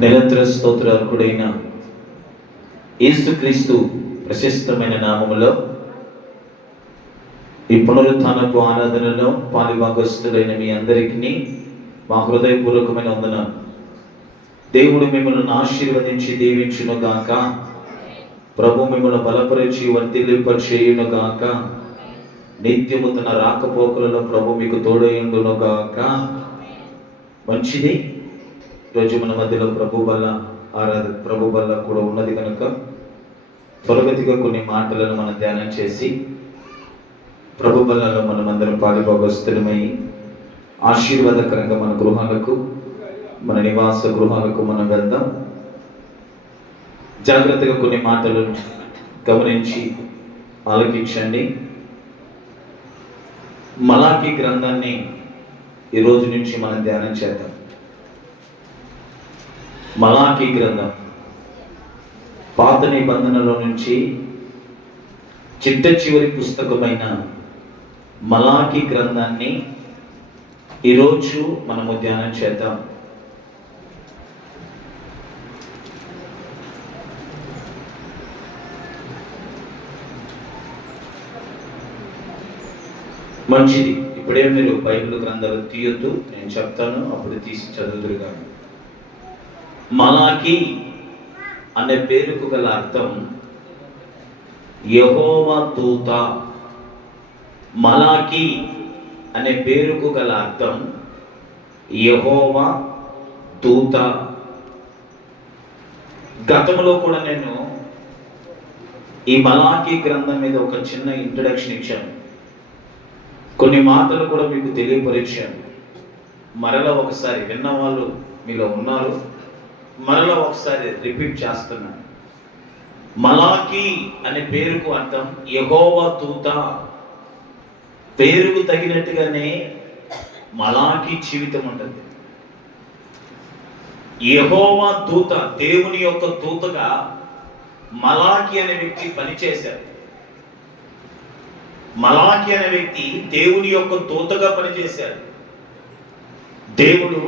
నిరంతర స్తోత్రార్కుడైన యేసుక్రీస్తు ప్రశస్తమైన నామములో ఈ పునరుత్థానపు ఆరాధనలో పాలుభాగస్తులైన మీ అందరికీ మా హృదయపూర్వకమైన వందనాలు. దేవుడు మిమ్మల్ని ఆశీర్వదించి దీవించును గాక. ప్రభు మిమ్మల్ని బలపరిచి వర్ధిల్లింపచేయును గాక. నిత్యము తన రాకపోకలలో ప్రభు మీకు తోడయుండును గాక. మంచిది. ఈరోజు మన మధ్యలో ప్రభు బల్ల కూడా ఉన్నది కనుక త్వరగతిగా కొన్ని మాటలను మనం ధ్యానం చేసి ప్రభు బల్లలో మనం అందరం పాలుభాగస్తులమై ఆశీర్వాదకరంగా మన గృహాలకు, మన నివాస గృహాలకు మనం వెళ్దాం. జాగ్రత్తగా కొన్ని మాటలను గమనించి ఆలకించండి. మలాకీ గ్రంథాన్ని ఈరోజు నుంచి మనం ధ్యానం చేద్దాం. మలాకీ గ్రంథం పాత నిబంధనలో నుంచి చిట్ట చివరి పుస్తకమైన మలాకీ గ్రంథాన్ని ఈరోజు మనము ధ్యానం చేద్దాం. మంచిది. ఇప్పుడే మీరు బైబిల్ గ్రంథాలు తీయొద్దు, నేను చెప్తాను, అప్పుడు తీసి చదువుదురు. కానీ మలాకీ అనే పేరుకు గల అర్థం యెహోవా దూత. మలాకీ అనే పేరుకు గల అర్థం యెహోవా దూత. గతంలో కూడా నేను ఈ మలాకీ గ్రంథం మీద ఒక చిన్న ఇంట్రడక్షన్ ఇచ్చాను. కొన్ని మాటలు కూడా మీకు తెలియపరిచాను. మరలా ఒకసారి విన్న వాళ్ళు మీలో ఉన్నారు, మరలా ఒకసారి రిపీట్ చేస్తున్నాను. మలాకీ అనే పేరుకు అర్థం యెహోవా దూత. పేరుకు తగినట్టుగానే మలాకీ జీవితం ఉంటుంది. యెహోవా దూత, దేవుని యొక్క దూతగా మలాకీ అనే వ్యక్తి పనిచేశాడు. మలాకీ అనే వ్యక్తి దేవుని యొక్క దూతగా పనిచేశాడు. దేవుడు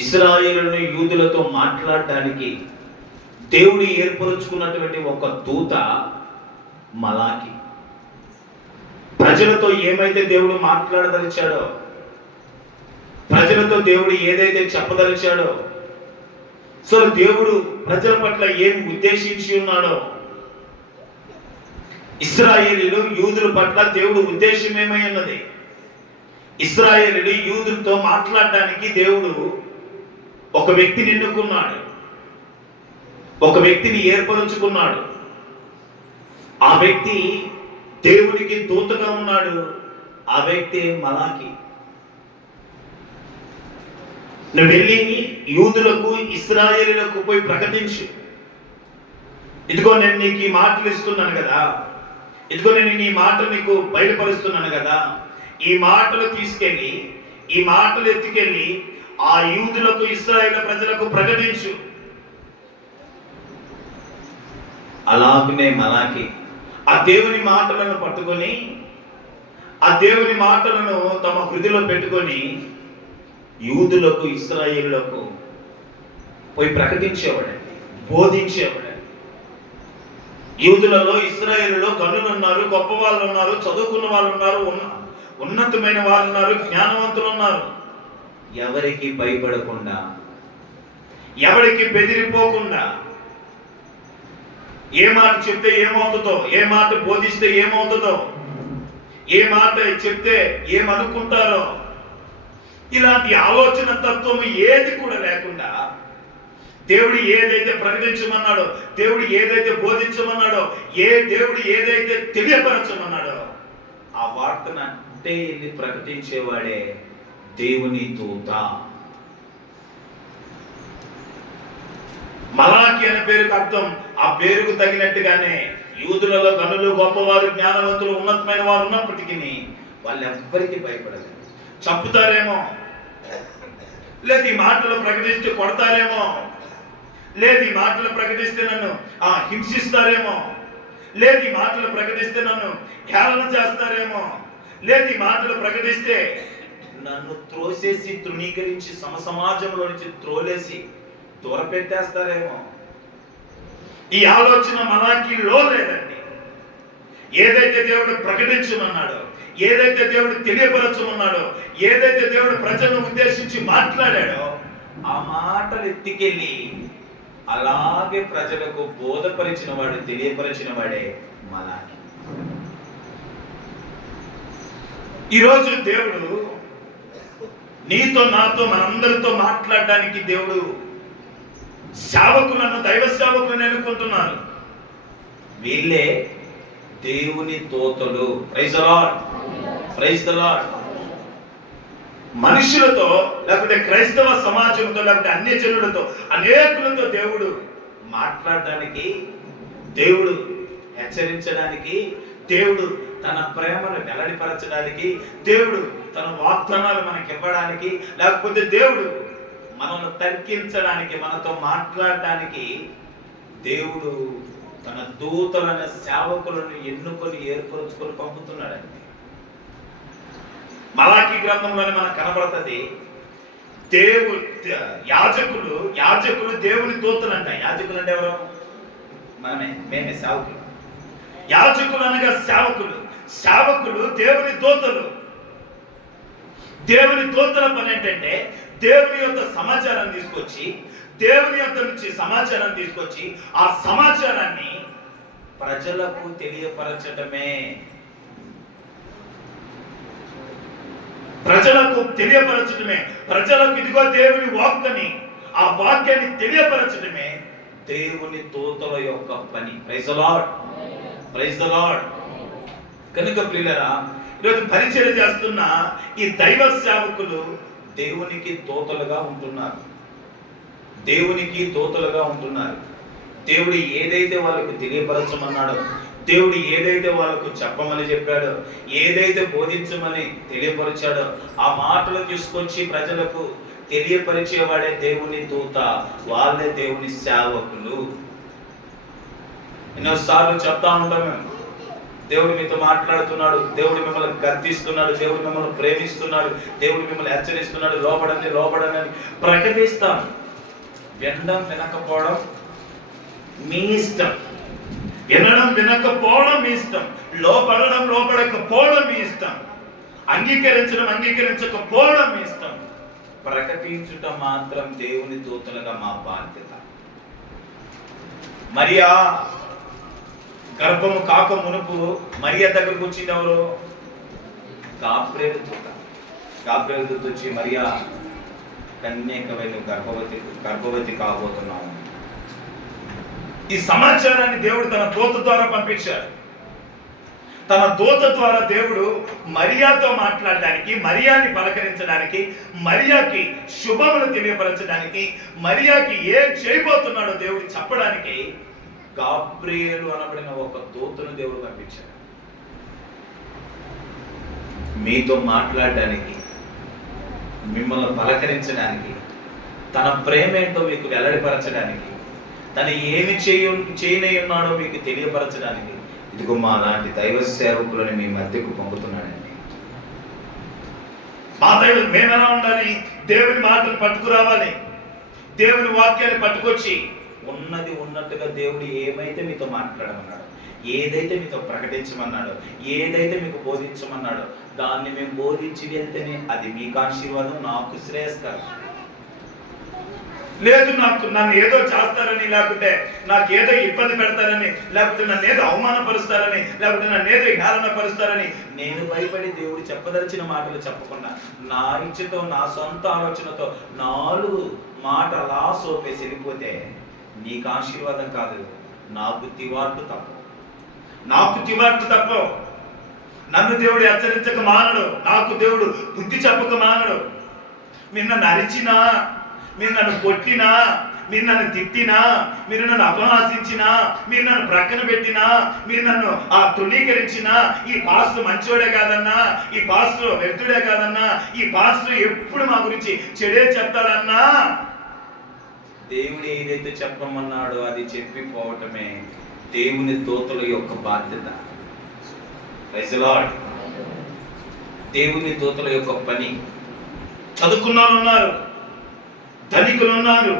ఇశ్రాయేలును యూదులతో మాట్లాడడానికి దేవుడు ఏర్పరుచుకున్నటువంటి ఒక దూత మలాకీ. ప్రజలతో ఏమైతే దేవుడు మాట్లాడదలిచాడో, ప్రజలతో దేవుడు ఏదైతే చెప్పదలిచాడో, సో దేవుడు ప్రజల పట్ల ఏమి ఉద్దేశించి ఉన్నాడో, ఇశ్రాయేలీలు యూదుల పట్ల దేవుడు ఉద్దేశం ఏమై ఉన్నది, ఇశ్రాయేలీలు యూదులతో మాట్లాడడానికి దేవుడు ఒక వ్యక్తిని ఎన్నుకున్నాడు, ఒక వ్యక్తిని ఏర్పరుచుకున్నాడు. ఆ వ్యక్తి దేవునికి దూతగా ఉన్నాడు. ఆ వ్యక్తి మలాకీ. నువ్వు వెళ్ళి యూదులకు, ఇశ్రాయేలీలకు పోయి ప్రకటించు, ఇదిగో నేను నీకు ఈ మాటలు ఇస్తున్నాను కదా, ఇదిగో నేను ఈ మాటలు నీకు బయటపరుస్తున్నాను కదా, ఈ మాటలు తీసుకెళ్ళి, ఈ మాటలు ఎత్తుకెళ్ళి ఆ యూదులకు, ఇశ్రాయేలు ప్రజలకు ప్రకటించు. అలాగనే మలాకీ ఆ దేవుని మాటలను పట్టుకొని, ఆ దేవుని మాటలను తమ హృదయలో పెట్టుకొని యూదులకు, ఇశ్రాయేలులకు పోయి ప్రకటించేవాడండి, బోధించేవాడండి. యూదులలో, ఇశ్రాయేలులో గనులు ఉన్నారు, గొప్ప వాళ్ళు ఉన్నారు, చదువుకున్న వాళ్ళు ఉన్నారు, ఉన్నతమైన వాళ్ళు ఉన్నారు, జ్ఞానవంతులు ఉన్నారు. ఎవరికి భయపడకుండా, ఎవరికి బెదిరిపోకుండా, ఏ మాట చెప్తే ఏమవుతుందో, ఏ మాట బోధిస్తే ఏమవుతుందో, ఏ మాట చెప్తే ఏమనుకుంటారో, ఇలాంటి ఆలోచన తత్వం ఏది కూడా లేకుండా దేవుడు ఏదైతే ప్రకటించమన్నాడో, దేవుడు ఏదైతే బోధించమన్నాడో, దేవుడు ఏదైతే తెలియపరచమన్నాడో ఆ వార్తను అంటే ఇది ప్రకటించేవాడే దేవుని దూత. మలాకీ అనే పేరుకు అర్థం ఆ పేరుకు తగినట్టుగానే యూదులలో గనులు, గొప్పవారు, జ్ఞానవంతులు, ఉన్నతమైన వారు ఉన్నప్పటికీ వాళ్ళెవ్వరికి భయపడలేదు. చంపుతారేమో, లేదు ఈ మాటలు ప్రకటిస్తే కొడతారేమో, లేదు ఈ మాటలు ప్రకటిస్తే నన్ను హింసిస్తారేమో, లేదు ఈ మాటలు ప్రకటిస్తే నన్ను హేళన చేస్తారేమో, లేదు ఈ మాటలు ప్రకటిస్తే నన్ను త్రోసేసి తృణీకరించి సమాజంలో నుంచి త్రోలేసి దూరపెట్టేస్తారేమో. ఈ ఆలోచన మలాకీలో లేదండి. ఏదైతే దేవుడు ప్రకటించమన్నాడో, ఏదైతే దేవుడు తెలియపరచమన్నాడో, ఏదైతే దేవుడు ప్రజలను ఉద్దేశించి మాట్లాడాడో ఆ మాటలు ఎత్తికెళ్ళి అలాగే ప్రజలకు బోధపరిచిన వాడు, తెలియపరిచిన వాడే మలాకి. ఈరోజు దేవుడు నీతో నాతో మనందరితో మాట్లాడడానికి దేవుడు సేవకులను, దైవ సేవకులను ఎన్నుకుంటున్నారు. వీళ్ళే దేవుని దూతలు. Praise the Lord, praise the Lord. మనుషులతో, లేకపోతే క్రైస్తవ సమాజంతో, లేకపోతే అన్య జనులతో, అనేకులతో దేవుడు మాట్లాడడానికి, దేవుడు హెచ్చరించడానికి, దేవుడు తన ప్రేమను వెల్లడిపరచడానికి, దేవుడు తన వాగ్దానాలు మనకి ఇవ్వడానికి, లేకపోతే దేవుడు మనల్ని తర్కించడానికి, మనతో మాట్లాడడానికి దేవుడు తన దూతలైన సేవకులను ఎన్నుకొని ఏర్పరుచుకొని పంపుతున్నాడండి. మలాకీ గ్రంథంలోనే మనకు కనబడుతుంది యాజకులు దేవుని దూతలు అంట. యాజకులు అంటే ఎవరు? మేమే సేవకులు. యాజకులు అనగా సేవకులు దేవుని దూతలు. దేవుని దూతల పని ఏంటంటే దేవుని యొక్క సమాచారాన్ని తీసుకొచ్చి, దేవుని యొక్క నుంచి సమాచారాన్ని తీసుకొచ్చి ఆ సమాచారాన్ని ప్రజలకు తెలియపరచడమే. ప్రజలకు ఇదిగో దేవుని వాక్యాన్ని, ఆ వాక్యాన్ని తెలియపరచడమే దేవుని దూతల యొక్క పని. Praise the Lord, praise the Lord. కనుక ప్రియులారా, ఈరోజు పరిచర్య చేస్తున్న ఈ దైవ సేవకులు దేవునికి దూతలుగా ఉంటున్నారు. దేవుడు ఏదైతే వాళ్ళకు తెలియపరచమన్నాడో, దేవుడు ఏదైతే వాళ్ళకు చెప్పమని చెప్పాడో, ఏదైతే బోధించమని తెలియపరిచాడో ఆ మాటలు తీసుకొచ్చి ప్రజలకు తెలియపరిచేవాడే దేవుని దూత. వాళ్ళే దేవుని సేవకులు. ఎన్నోసార్లు చెప్తా ఉంటాం మేము, దేవుడు మీతో మాట్లాడుతున్నాడు, దేవుడు మిమ్మల్ని గర్దిస్తున్నాడు, దేవుడు మిమ్మల్ని ప్రేమిస్తున్నాడు, దేవుడు మిమ్మల్ని హెచ్చరిస్తున్నాడు, లోబడని ప్రకటిస్తాం. వినడం వినకపోవడం మీ ఇష్టం, వినడం వినకపోవడం మీ ఇష్టం, లోపడకపోవడం మీ ఇష్టం, అంగీకరించకపోవడం మీ ఇష్టం. ప్రకటించుట మాత్రం దేవుని దూతలుగా మా బాధ్యత. మరియా గర్భము కాక మునుపు మరియా దగ్గరకు వచ్చింది ఎవరు? గాబ్రియేలు దూత వచ్చి, మరియా కన్యకవైన గర్భవతి కాబోతున్నాము. ఈ సమాచారాన్ని దేవుడు తన దూత ద్వారా పంపించాడు. తన దూత ద్వారా దేవుడు మరియాతో మాట్లాడడానికి, మరియాని పలకరించడానికి, మరియాకి శుభములు తెలియపరచడానికి, మరియాకి ఏం చేయబోతున్నాడో దేవుడు చెప్పడానికి గాబ్రియేలు అనబడిన ఒక దూతను దేవుడు పంపించాడు. మీతో మాట్లాడడానికి, మిమ్మల్ని పలకరించడానికి, తన ప్రేమ ఏంటో మీకు వెల్లడిపరచడానికి, తను ఏమి చేయనయ్యున్నాడో మీకు తెలియపరచడానికి ఇదిగో మా లాంటి దైవ సేవకులను మీ మధ్యకు పంపుతున్నాడండి. మా దైవం మేమెలా ఉండాలి? దేవుని మాటలు పట్టుకురావాలి, దేవుని వాక్యాన్ని పట్టుకొచ్చి ఉన్నది ఉన్నట్టుగా దేవుడు ఏమైతే మీతో మాట్లాడమన్నాడో, ఏదైతే మీతో ప్రకటించమన్నాడో, ఏదైతే మీకు బోధించమన్నాడో దాన్ని మేము బోధించి వెళ్తేనే అది మీకు ఆశీర్వాదం, నాకు శ్రేయస్కరం. లేదు నన్ను ఏదో చేస్తారని, లేకపోతే నాకు ఏదో ఇబ్బంది పెడతారని, లేకపోతే నన్ను ఏదో అవమానపరుస్తారని, లేకపోతే నన్ను ఏదో హేళన పరుస్తారని నేను భయపడి దేవుడు చెప్పదలిచిన మాటలు చెప్పకుండా నా ఇచ్చతో, నా సొంత ఆలోచనతో 4 మాటలా సోపేసి వెళ్ళిపోతే నీకు ఆశీర్వాదం కాదు, నాకు తివార్పు తప్ప. నన్ను దేవుడు హెచ్చరించక మానడు, నాకు దేవుడు బుద్ధి చెప్పక మానడు. మీరు నన్ను అరిచినా, మీరు నన్ను కొట్టినా, మీరు నన్ను తిట్టినా, మీరు నన్ను అపహాసించినా, మీరు నన్ను ప్రక్కన పెట్టినా, మీరు నన్ను తృణీకరించినా, ఈ పాస్టర్ మంచోడే కాదన్నా, ఈ పాస్టర్ వ్యక్తుడే కాదన్నా, ఈ పాస్టర్ ఎప్పుడు మా గురించి చెడే చెప్తాడన్నా, దేవుడు ఏదైతే చెప్పమన్నాడో అది చెప్పిపోవటమే దేవుని దూతల యొక్క బాధ్యత. Praise the Lord. దేవుని దూతల యొక్క పని. చదువుకున్న వాళ్ళు ఉన్నారు, ధనికులు ఉన్నారు,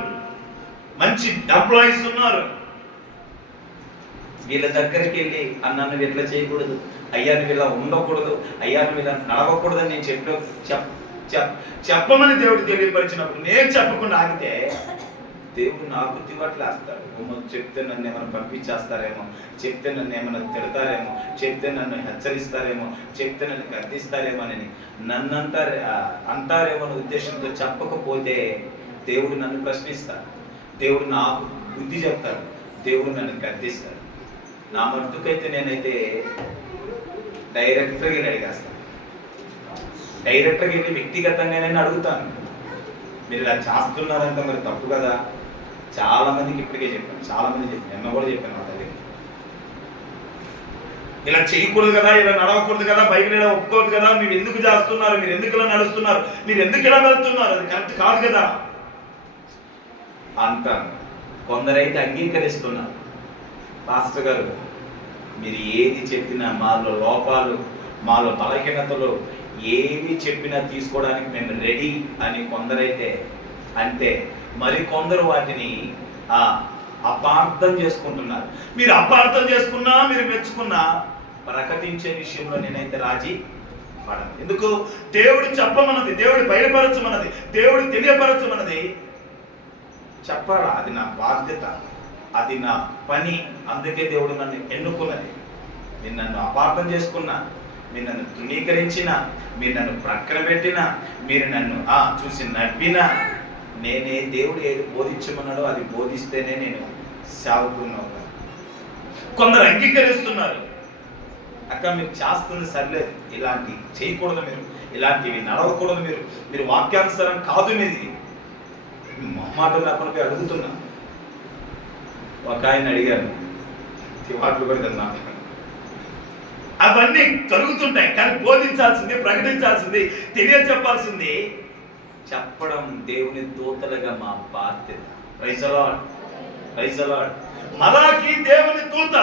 మంచి ఎంప్లాయీస్ ఉన్నారు. వీళ్ళ దగ్గరికి వెళ్ళి నన్ను ఇట్లా చేయకూడదు, అయ్యా నువ్వు ఇలా ఉండకూడదు, అయ్యా నువ్వు ఇలా నడవకూడదని నేను చెప్పమని దేవుడు తెలియపరిచినప్పుడు నేను చెప్పకుండా ఆగితే దేవుడు నాకు తివట్లేస్తాడు. చెప్తే నన్ను ఏమైనా పంపించేస్తారేమో, చెప్తే నన్ను ఏమైనా తిడతారేమో, చెప్తే నన్ను హెచ్చరిస్తారేమో, చెప్తే నన్ను గర్దిస్తారేమో అని నన్ను అంటారేమో అనే ఉద్దేశంతో చెప్పకపోతే దేవుడు నన్ను ప్రశ్నిస్తాడు, దేవుడు నాకు బుద్ధి చెప్తాడు, దేవుడు నన్ను గర్దిస్తాడు. నా మట్టుకైతే నేనైతే డైరెక్టర్గా అడిగేస్తాను. డైరెక్టర్గా వెళ్ళి వ్యక్తిగతంగా నేను అడుగుతాను, మీరు ఇలా చేస్తున్నారంటే మరి తప్పు కదా. చాలా మందికి ఇప్పటికే చెప్పాను, చాలా మంది చెప్పాను, నిన్న కూడా చెప్పాను మా తల్లి, ఇలా చేయకూడదు కదా, ఇలా నడవకూడదు కదా, బైబిల్ ఇలా ఒప్పుకోదు కదా, మీరు ఎందుకు చేస్తున్నారు, మీరు ఎందుకు ఇలా నడుస్తున్నారు, మీరు ఎందుకు ఇలా వెళ్తున్నారు, అది కరెక్ట్ కాదు కదా అంటాను. కొందరైతే అంగీకరిస్తున్నారు, పాస్టర్ గారు మీరు ఏది చెప్పినా మాలో లోపాలు, మాలో బలహీనతలు ఏమి చెప్పినా తీసుకోవడానికి మేము రెడీ అని కొందరైతే అంటే, మరి కొందరు వాటిని అపార్థం చేసుకుంటున్నారు. మీరు అపార్థం చేసుకున్నా, మీరు మెచ్చుకున్నా ప్రకటించే విషయంలో నేనైతే రాజీ పడను. ఎందుకు? దేవుడు చెప్పమన్నది, దేవుడు బయలుపరచమన్నది, దేవుడు తెలియపరచమన్నది చెప్పాలా, అది నా బాధ్యత, అది నా పని. అందుకే దేవుడు నన్ను ఎన్నుకున్నది. మీరు నన్ను అపార్థం చేసుకున్నా, మీరు నన్ను తృణీకరించినా, మీరు నన్ను ప్రక్కన పెట్టినా, మీరు నన్ను చూసి నవ్వినా, నేనే దేవుడు ఏది బోధించమన్నాడో అది బోధిస్తేనే నేను సేవకుడిని అవుతాను. కొందరు అంగీకరిస్తున్నారు, అక్క మీరు చేస్తుంది సరిలేదు, ఇలాంటి చేయకూడదు, మీరు ఇలాంటివి నడవకూడదు, మీరు వాక్యానుసారం కాదు, మీది మొహమాటం లేకుండా పోయి అడుగుతున్నా. ఒక ఆయన అడిగాను, తివాట్లు కూడా తిన్నాను. అవన్నీ జరుగుతుంటాయి, కానీ బోధించాల్సింది, ప్రకటించాల్సింది, తెలియచెప్పాల్సింది చెప్పడం దేవుని దూతలుగా మా బాధ్యత. Praise the Lord, praise the Lord. Malachi దేవుని దూత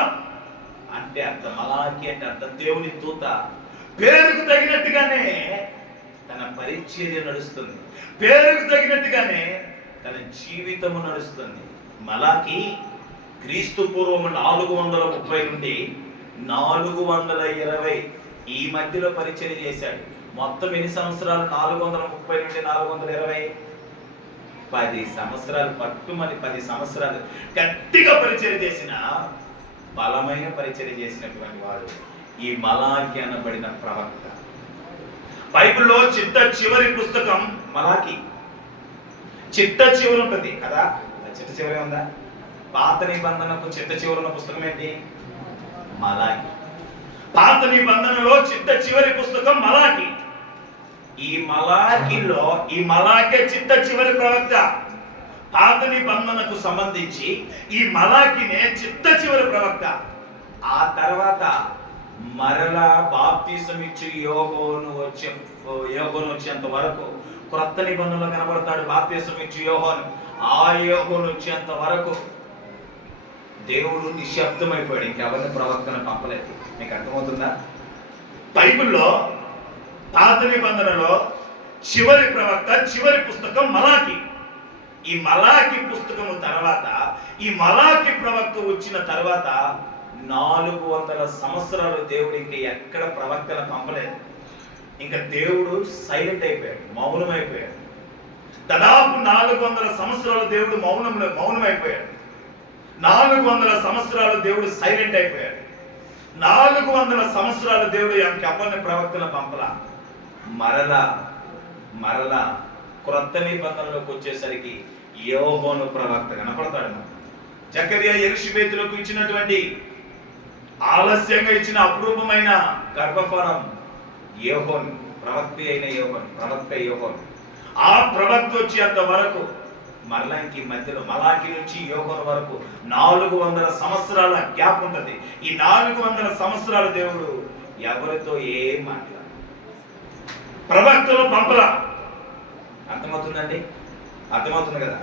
అంటే అర్థం, మలాకి అంటే అర్థం దేవుని దూత. పేరుకు తగినట్టుగానే తన పరిచర్య నడుస్తుంది, పేరుకు తగినట్టుగానే తన జీవితము నడుస్తుంది. మలాకి క్రీస్తు పూర్వం 430 నుండి 420 ఈ మధ్యలో పరిచర్య చేశాడు. మొత్తం ఎన్ని సంవత్సరాలు? 430 నుండి 420, 10 సంవత్సరాలు. పట్టుమని 10 సంవత్సరాలు గట్టిగా పరిచర్య చేసిన, బలమైన పరిచర్య చేసినటువంటి వాడు ఈ మలాకి అనబడిన ప్రవక్త. బైబిల్లో చిట్ట చివరి పుస్తకం మలాకి. చిట్ట చివరి ఉంటుంది కదా, చిట్ట చివరి ఉందా? పాత నిబంధనకు చిట్ట చివరి ఉన్న పుస్తకం ఏంటి? మలాకి. పాత నిబంధనలో చిట్ట చివరి పుస్తకం మలాకి. ఈ మలాకిలో ఈ మలాకే చిట్ట చివరి ప్రవక్త. పాత నిబంధనకు సంబంధించి ఈ మలాకినే చిట్ట చివరి ప్రవక్త. ఆ తర్వాత మరలా బాప్తిసం ఇచ్చి యోహోను వచ్చేంత వరకు క్రొత్త నిబంధనలో కనబడతాడు. బాప్తిసం ఇచ్చి యోహోను, ఆ యోహోను వచ్చేంత వరకు దేవుడు నిశ్శబ్దమైపోయాడు, ఇంకెవరిని ప్రవక్తను పంపలేదు. మీకు అర్థమవుతుందా? బైబిల్లో పాత నిబంధనలో చివరి ప్రవక్త, చివరి పుస్తకం మలాకి. ఈ మలాకి పుస్తకము తర్వాత, ఈ మలాకి ప్రవక్త వచ్చిన తర్వాత 400 సంవత్సరాలు దేవుడికి ఎక్కడ ప్రవక్తను పంపలేదు. ఇంకా దేవుడు సైలెంట్ అయిపోయాడు, మౌనమైపోయాడు. దాదాపు 400 సంవత్సరాలు దేవుడు మౌనమైపోయాడు. 400 సంవత్సరాలు దేవుడు సైలెంట్ అయిపోయాడు. 400 సంవత్సరాలు దేవుడు ఎవరిని ప్రవక్తల పంపల. మరలా క్రొత్త నిబంధనలోకి వచ్చేసరికి యోహోను ప్రవక్త కనపడతాడు. జకరియా ఎలీషబెతులకు ఇచ్చినటువంటి ఆలస్యంగా ఇచ్చిన అపురూపమైన గర్భఫలం యోహోను, ప్రవక్త యోహోను. ఆ ప్రవక్త వచ్చేంత వరకు మరలా ఇంక మధ్యలో మలాకి నుంచి యోహోను వరకు 400 సంవత్సరాల గ్యాప్ ఉంటుంది. ఈ 400 సంవత్సరాల దేవుడు ఎవరితో ఏం మాట్లాడు, ప్రవక్తలు పంపల. అర్థమవుతుందండి? అర్థమవుతుంది కదా?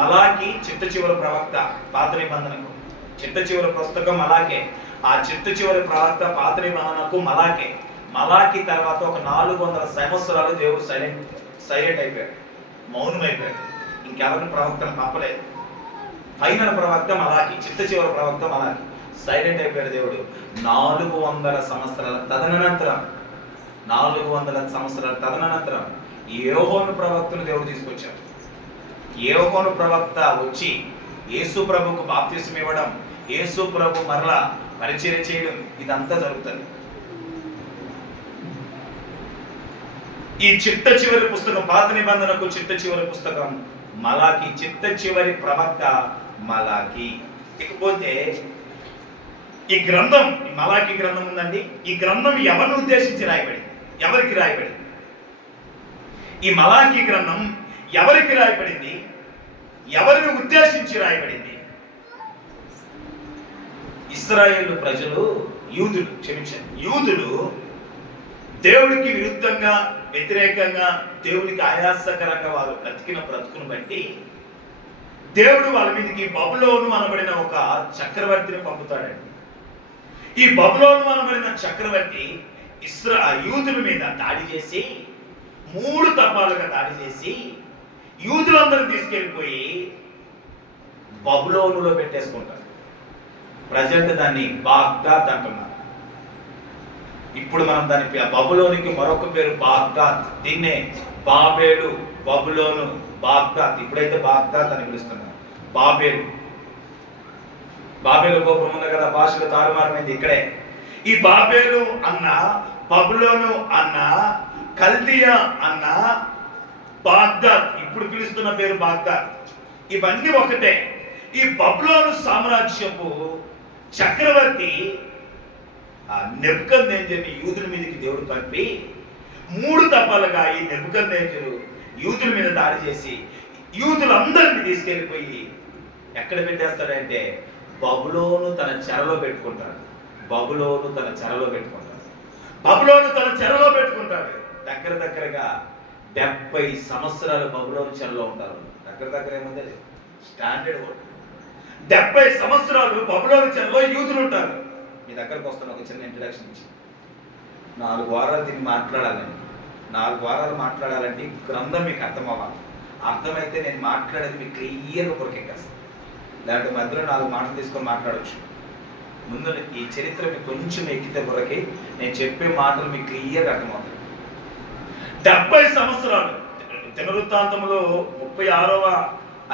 మలాకి చిట్ట చివరి ప్రవక్త పాత నిబంధనకు. చిట్ట చివరి పుస్తకం మలాకే. ఆ చిట్ట చివరి ప్రవక్త పాత నిబంధనకు మలాకే. మలాకి తర్వాత ఒక 400 సంవత్సరాలు దేవుడు సైలెంట్ అయిపోయాడు, మౌనం అయిపోయాడు. ఇంకెవరిని ప్రవక్తను పంపలేదు. ఫైనల్ ప్రవక్త మలాకి, చిట్ట చివరి ప్రవక్త మలాకి. సైలెంట్ అయిపోయాడు దేవుడు. 400 సంవత్సరాల తదనంతరం 400 సంవత్సరాల తదనంతరం యోహోను ప్రవక్తను దేవుడు తీసుకొచ్చాడు. యోహోను ప్రవక్త వచ్చి యేసు ప్రభుకు బాప్తిసం ఇవ్వడం, యేసు ప్రభు మరలా పరిచర్య చేయడం, ఇదంతా జరుగుతుంది. ఈ చిట్ట చివరి పుస్తకం, పాత నిబంధనకు చిట్ట చివరి పుస్తకం మలాకి, చిట్ట చివరి ప్రవక్త మలాకి. ఇకపోతే ఈ గ్రంథం, ఈ మలాకి గ్రంథం ఉందండి. ఈ గ్రంథం ఎవరిని ఉద్దేశించి రాయబడింది? ఎవరికి రాయబడింది? ఈ మలాకి గ్రంథం ఎవరికి రాయబడింది? ఎవరిని ఉద్దేశించి రాయబడింది? ఇశ్రాయేలు ప్రజలు, యూదులు దేవుడికి విరుద్ధంగా, వ్యతిరేకంగా, దేవునికి ఆయాసకరంగా వారు బ్రతికిన బ్రతుకును బట్టి దేవుడు వాళ్ళ మీదకి బబులోను అనబడిన ఒక చక్రవర్తిని పంపుతాడండి. ఈ బబులోను అనబడిన చక్రవర్తి యూదుల మీద దాడి చేసి, 3 తపాలుగా దాడి చేసి యూదులందరూ తీసుకెళ్ళిపోయి బబులోనులో పెట్టేసుకుంటారు. ప్రజెంట్ దాన్ని బాగ్దాద్ అంటున్నారు. ఇప్పుడు మనం దాని బబులోనికి మరొక పేరు బాగ్దాద్. దీన్నే బాబేలు, బబులోను, బాగ్దాద్. ఇప్పుడైతే బాగ్దాద్ అని పిలుస్తున్నారు. బాబేలు గోపురం ఉంది కదా, భాషలు తారుమారమైంది ఇక్కడే. ఈ బాబేలు అన్న, బబులోను అన్న, కల్దియా అన్న, బాగ్దాద్, ఇప్పుడు పిలుస్తున్న పేరు బాగ్దాద్, ఇవన్నీ ఒకటే. ఈ బబులోను సామ్రాజ్యపు చక్రవర్తి నెబుకద్నెజరుని యూదుల మీదకి దేవుడు పంపి 3 తపాలుగా ఈ నెబుకద్నెజరు యూదుల మీద దాడి చేసి యూదులందరినీ తీసుకెళ్ళిపోయి ఎక్కడ పెట్టేస్తాడంటే బబులోను తన చెరలో పెట్టుకుంటాడు. బబులోను తన చెరలో పెట్టుకుంటాడు. దగ్గరగా 70 సంవత్సరాలు బబులోను చెరలో ఉంటారు. దగ్గర ఏముంది స్టాండర్డ్ వర్డ్. 70 సంవత్సరాలు బబులోను చెరలో యూదులు ఉంటారు. మీ దగ్గరకు వస్తాను, ఒక చిన్న ఇంట్రడక్షన్ ఇచ్చి 4 వారాలు దీన్ని మాట్లాడాలండి. 4 వారాలు మాట్లాడాలంటే గ్రంథం మీకు అర్థం అవ్వాలి. అర్థమైతే నేను మాట్లాడేది మీకు క్లియర్గా కొరకెక్కేస్తాను. లేదంటే మధ్యలో 4 మాటలు తీసుకొని మాట్లాడవచ్చు. ముందు ఈ చరిత్ర మీకు కొంచెం ఎక్కితే కొరకి నేను చెప్పే మాటలు మీకు క్లియర్గా అర్థమవుతాయి. 70 సంవత్సరాలు. దినవృత్తాంతంలో 36వ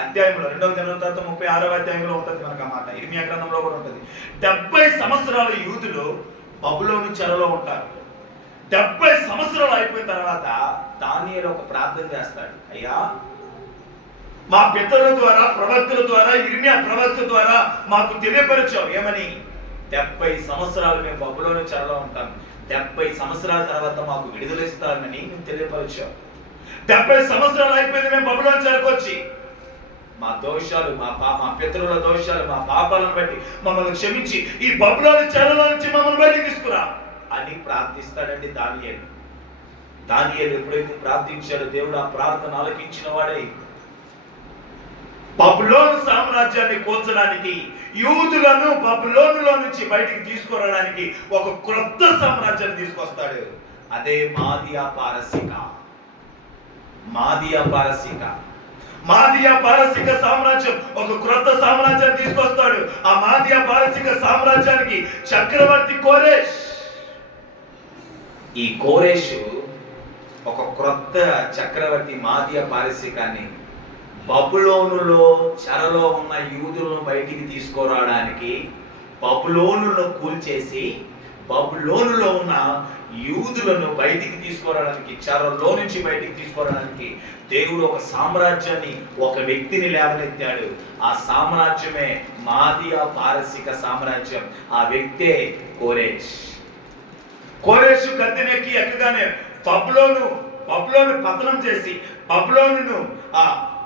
అధ్యాయంలో, 2వ దినవృత్తాంతం 36వ అధ్యాయంలో ఉంటుంది మనకు ఆ మాట. ఇర్మియా గ్రంథంలో కూడా ఉంటుంది. 70 సంవత్సరాలు యూదులు బబులోను చెరలో ఉంటారు. 70 సంవత్సరాలు అయిపోయిన తర్వాత దానియేలు ఒక ప్రార్థన చేస్తాడు. అయ్యా, మా పితరుల ద్వారా, ప్రవక్తల ద్వారా, ఇర్మియా ప్రవక్త ద్వారా మాకు తెలియపరిచావు ఏమని? 70 సంవత్సరాలు మేము బబులోను చెరలో ఉంటాం, 70 సంవత్సరాల తర్వాత మాకు విడుదల ఇస్తారని మేము తెలియపరిచావు. 70 సంవత్సరాలు అయిపోయింది, మేము బబులోను చెరకొచ్చి మా దోషాలు, మా పితరుల దోషాలు, మా పాపాలను బట్టి మమ్మల్ని క్షమించి ఈ బబులోను చెరలో నుంచి మమ్మల్ని బయటికి తీసుకురా అని ప్రార్థిస్తాడండి దానియేలు. ఎప్పుడైతే ప్రార్థించాడో దేవుడు ఆ ప్రార్థన ఆలకించిన వాడే బబులోను సామ్రాజ్యాన్ని కూల్చడానికి, యూదులను బబులోనులో నుంచి బయటికి తీసుకురావడానికి ఒక క్రొత్త సామ్రాజ్యాన్ని తీసుకొస్తాడు. అదే మాదియా పారసీక సామ్రాజ్యం, ఒక క్రొత్త సామ్రాజ్యాన్ని తీసుకొస్తాడు. ఆ మాదియా పారసీక సామ్రాజ్యానికి చక్రవర్తి కోరేష్. ఈ కోరేషు ఒక క్రొత్త చక్రవర్తి మాదియా పారసీకాన్ని బబులోనులో చెరలో ఉన్న యూదులను బయటికి తీసుకురావడానికి, బబులోనును కూల్చేసి బబులోనులో ఉన్న యూదులను బయటికి తీసుకురావడానికి, చెరలో నుంచి బయటికి తీసుకురావడానికి దేవుడు ఒక సామ్రాజ్యాన్ని, ఒక వ్యక్తిని లేవనెత్తాడు. ఆ సామ్రాజ్యమే మాదియా పారసీక సామ్రాజ్యం. ఆ వ్యక్తే కోరేషు గద్దెనెక్కి ఎక్కగానే బబులోను పతనం చేసి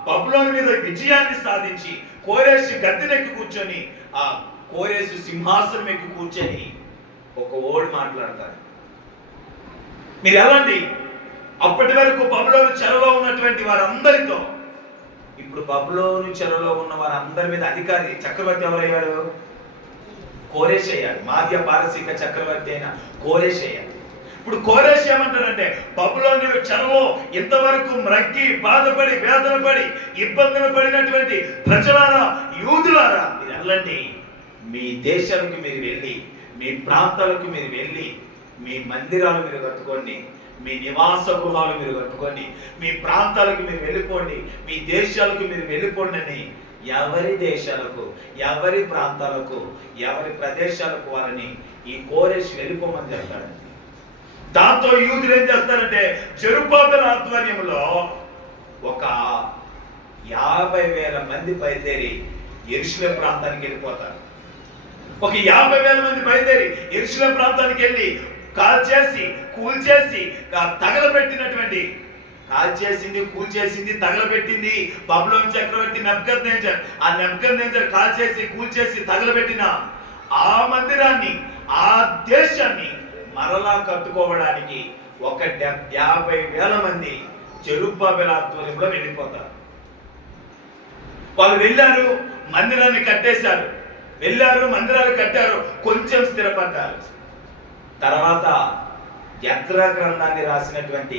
బబులోను మీద విజయాన్ని సాధించి కోరేషు గద్దెనెక్కి కూర్చొని, ఆ కోరేషు సింహాసనం ఎక్కి కూర్చొని ఒక ఓడి మాట్లాడతారు. మీరు ఎలాంటి అప్పటి వరకు బబులోను చెరలో ఉన్నటువంటి వారందరితో, ఇప్పుడు బబులోను చెరలో ఉన్న వారందరి మీద అధికారి చక్రవర్తి ఎవరయ్యాడు? కోరేష్ అయ్యాడు. మాధ్య పారసీక చక్రవర్తి అయిన కోరేష్ అయ్యాడు. ఇప్పుడు కోరేష్ ఏమంటాడంటే, బబులోను చెరలో ఇంతవరకు మ్రగ్గి బాధపడి వేదన పడి ఇబ్బందులు పడినటువంటి ప్రజలారా, యూదులారా, మీరు వెళ్ళండి, మీ దేశాలకు మీరు వెళ్ళి, మీ ప్రాంతాలకు మీరు వెళ్ళి, మీ మందిరాలు మీరు కట్టుకోండి, మీ నివాస గృహాలు మీరు కట్టుకోండి, మీ ప్రాంతాలకు మీరు వెళ్ళిపోండి, మీ దేశాలకు మీరు వెళ్ళిపోండి అని ఎవరి దేశాలకు, ఎవరి ప్రాంతాలకు, ఎవరి ప్రదేశాలకు వారిని ఈ కోరేష్ వెళ్ళిపోమని చెప్తాడండి. దాంతో యూదులు ఏం చేస్తారంటే, జెరుబ్బాబెలు ఆధ్వర్యంలో ఒక 50,000 మంది బయలుదేరి యెరూషలేం ప్రాంతానికి వెళ్ళిపోతారు. ఒక 50,000 మంది బయలుదేరి యెరూషలేం ప్రాంతానికి వెళ్ళి కాల్చేసి కూల్చేసి తగలబెట్టినటువంటి, కాల్చేసింది, కూల్చేసింది, తగలబెట్టింది బబులోను చక్రవర్తి నెబుకద్నెజర్. ఆ నెబుకద్నెజర్ కాల్చేసి కూల్చేసి తగలబెట్టిన ఆ మందిరాన్ని, ఆ దేశాన్ని మరలా కట్టుకోవడానికి ఒక 50,000 మంది జెరుబ్బాబెలు ఆధ్వర్యంలో వెళ్ళిపోతారు. వాళ్ళు వెళ్ళారు, మందిరాన్ని కట్టేశారు, వెళ్ళారు, మందిరాలు కట్టారు, కొంచెం స్థిరపడ్డారు. తర్వాత యెజ్రా గ్రంథాన్ని రాసినటువంటి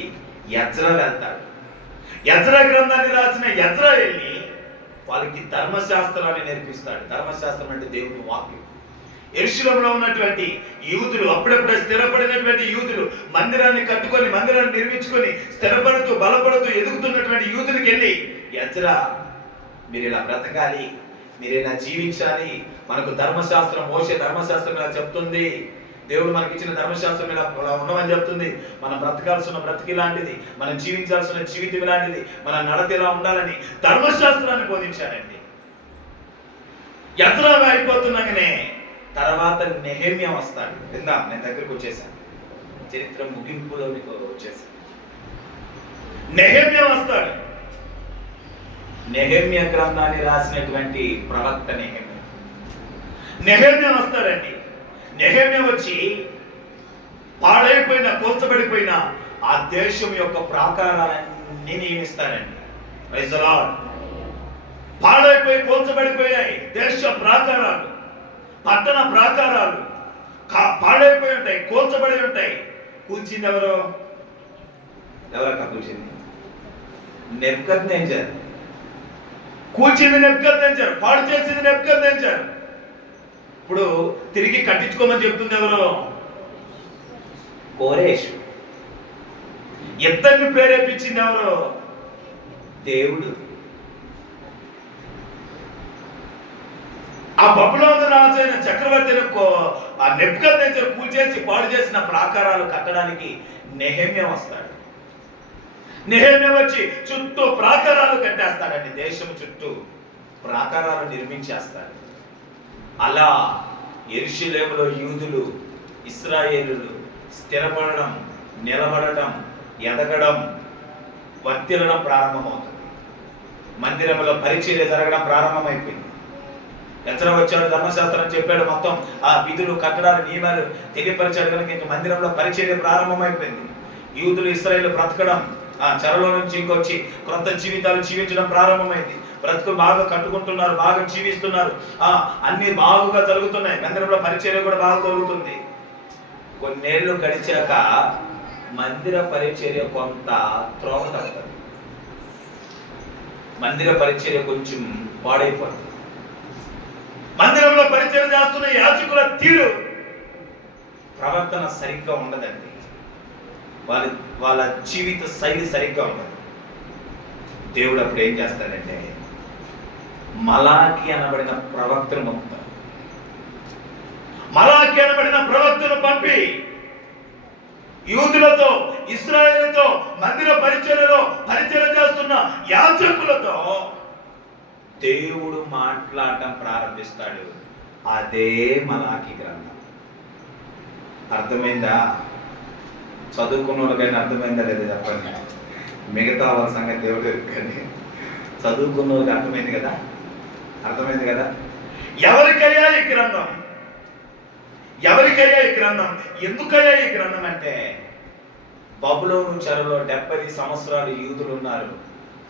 యెజ్రా వెళ్తాడు. యెజ్రా గ్రంథాన్ని రాసిన యెజ్రా వెళ్ళి వాళ్ళకి ధర్మశాస్త్రాన్ని నేర్పిస్తాడు. ధర్మశాస్త్రం అంటే దేవుని వాక్యం. యెరూషలేములో ఉన్నటువంటి యూదులు, అప్పుడప్పుడే స్థిరపడినటువంటి యూదులు, మందిరాన్ని కట్టుకొని, మందిరాన్ని నిర్మించుకొని స్థిరపడుతూ బలపడుతూ ఎదుగుతున్నటువంటి యూదులకు వెళ్ళి, యెజ్రా, మీరు ఇలా బ్రతకాలి, మీరు ఇలా జీవించాలి, మనకు ధర్మశాస్త్రం, మోషే ధర్మశాస్త్రం ఇలా చెప్తుంది, దేవుడు మనకి ఇచ్చిన ధర్మశాస్త్రం ఇలా ఉండమని చెప్తుంది, మనం బ్రతకాల్సిన బ్రతికి లాంటిది, మనం జీవించాల్సిన జీవితం లాంటిది, మన నడత ఇలా ఉండాలని ధర్మశాస్త్రాన్ని బోధించాడండి. యెజ్రా అయిపోతున్నాగానే తర్వాత నెహెమ్యా వస్తాడు. విందాం, నేను దగ్గరికి వచ్చేసాను, చరిత్ర ముగింపులో మీకు వచ్చేసాను. నెహెమ్యా వస్తాడు. నెహెమ్యా గ్రంథాన్ని రాసినటువంటి ప్రవక్త నెహెమ్యా వస్తాడండి. నెహెమ్యా వచ్చి పాడైపోయిన, కూల్చబడిపోయిన ఆ దేశం యొక్క ప్రాకారాలన్నీ నియమిస్తాడండి. Praise the lord. పాడైపోయి కూల్చబడిపోయాయి దేశ ప్రాకారాలు, పట్టణ ప్రాకారాలు పాడైపోయి ఉంటాయి, కూల్చబడి ఉంటాయి. కూల్చింది ఎవరు? ఎవరక్క కూల్చింది? నెబుకద్నెజర్. కూల్చింది నెబుకద్నెజర్, పాడు చేసింది నెబుకద్నెజర్. ఇప్పుడు తిరిగి కట్టించుకోమని చెప్తుంది ఎవరు? కోరేష్. ఇద్దరిని ప్రేరేపించింది ఎవరు? దేవుడు. ఆ బబులోను రాజు అయిన చక్రవర్తిని ఆ నెబుకద్నెజర్ కూల్చేసి పాడు చేసిన ప్రాకారాలు కట్టడానికి నెహెమ్యా వస్తాడు. నెహెమ్యా వచ్చి చుట్టూ ప్రాకారాలు కట్టేస్తాడండి. దేశం చుట్టూ ప్రాకారాలు నిర్మించేస్తాడు. అలా యెరూషలేములో యూదులు, ఇశ్రాయేలులు స్థిరపడడం, నిలబడడం, ఎదగడం, వర్తిల్లడం ప్రారంభమవుతుంది. మందిరంలో పరిచర్య జరగడం ప్రారంభమైపోయింది. యెజ్రా వచ్చాడు, ధర్మశాస్త్రం చెప్పాడు, మొత్తం ఆ విధులు, కట్టడాలు, నియమాలు తెలియపరిచాడు కనుక ఇంక మందిరంలో పరిచర్య ప్రారంభమైపోయింది. యూదులు, ఇశ్రాయేలు బ్రతకడం, ఆ చెరలో నుంచి ఇంకొచ్చి క్రొత్త జీవితాలు జీవించడం ప్రారంభమైంది. బ్రతుకు బాగా కట్టుకుంటున్నారు, బాగా జీవిస్తున్నారు, అన్ని బాగుగా జరుగుతున్నాయి. మందిరంలో పరిచర్య కూడా బాగా జరుగుతుంది. కొన్నేళ్లు గడిచాక మందిర పరిచర్య కొంత త్రోవ తప్పుతుంది. మందిర పరిచర్య కొంచెం పాడైపోతుంది. మందిరంలో పరిచర్య చేస్తున్న యాజకుల తీరు, ప్రవర్తన సరిగ్గా ఉండదండి. వాళ్ళ జీవిత శైలి సరిగ్గా ఉండదు. దేవుడు అప్పుడు ఏం చేస్తాడంటే, మలాకి అనబడిన ప్రవక్తను పంపుతాడు. మలాకి అనబడిన ప్రవక్తను పంపి యూదులతో, ఇశ్రాయేలుతో, మందిర పరిచర్యలో పరిచర్య చేస్తున్న యాజకులతో దేవుడు మాట్లాడటం ప్రారంభిస్తాడు. అదే మలాకి గ్రంథం. అర్థమైందా? చదువుకున్న వాళ్ళకైనా అర్థమైందా లేదా చెప్పండి. మిగతా వాళ్ళ సంగతి దేవుడు కానీ చదువుకున్న వాళ్ళకి అర్థమైంది కదా? అర్థమైంది కదా? ఎవరికయ్యా ఈ గ్రంథం? ఎవరికయ్యా ఈ గ్రంథం? ఎందుకయ్యా ఈ గ్రంథం అంటే, బబులోను చెరలో 70 సంవత్సరాలు యూదులు ఉన్నారు.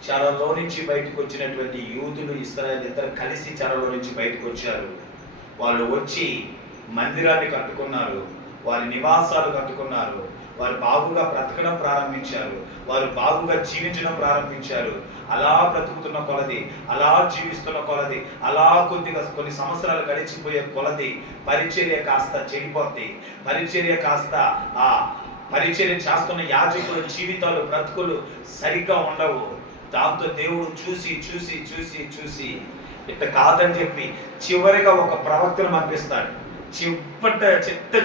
చెరలో నుంచి బయటకు వచ్చినటువంటి యూదులు, ఇశ్రాయేలు ఇద్దరు కలిసి చెరలో నుంచి బయటకు వచ్చారు. వాళ్ళు వచ్చి మందిరాన్ని కట్టుకున్నారు, వారి నివాసాలు కట్టుకున్నారు, వారు బాగుగా బ్రతకడం ప్రారంభించారు, వారు బాగుగా జీవించడం ప్రారంభించారు. అలా బ్రతుకుతున్న కొలది, అలా జీవిస్తున్న కొలది, అలా కొన్ని సంవత్సరాలు గడిచిపోయే కొలది పరిచర్య కాస్త చెడిపోద్ది. పరిచర్య కాస్త ఆ పరిచర్య చేస్తున్న యాజకుల జీవితాలు, బ్రతుకులు సరిగ్గా ఉండవు. దాంతో దేవుడు చూసి చూసి చూసి చూసి ఇట్ట కాదని చెప్పి చివరిగా ఒక ప్రవక్తను పంపిస్తాడు.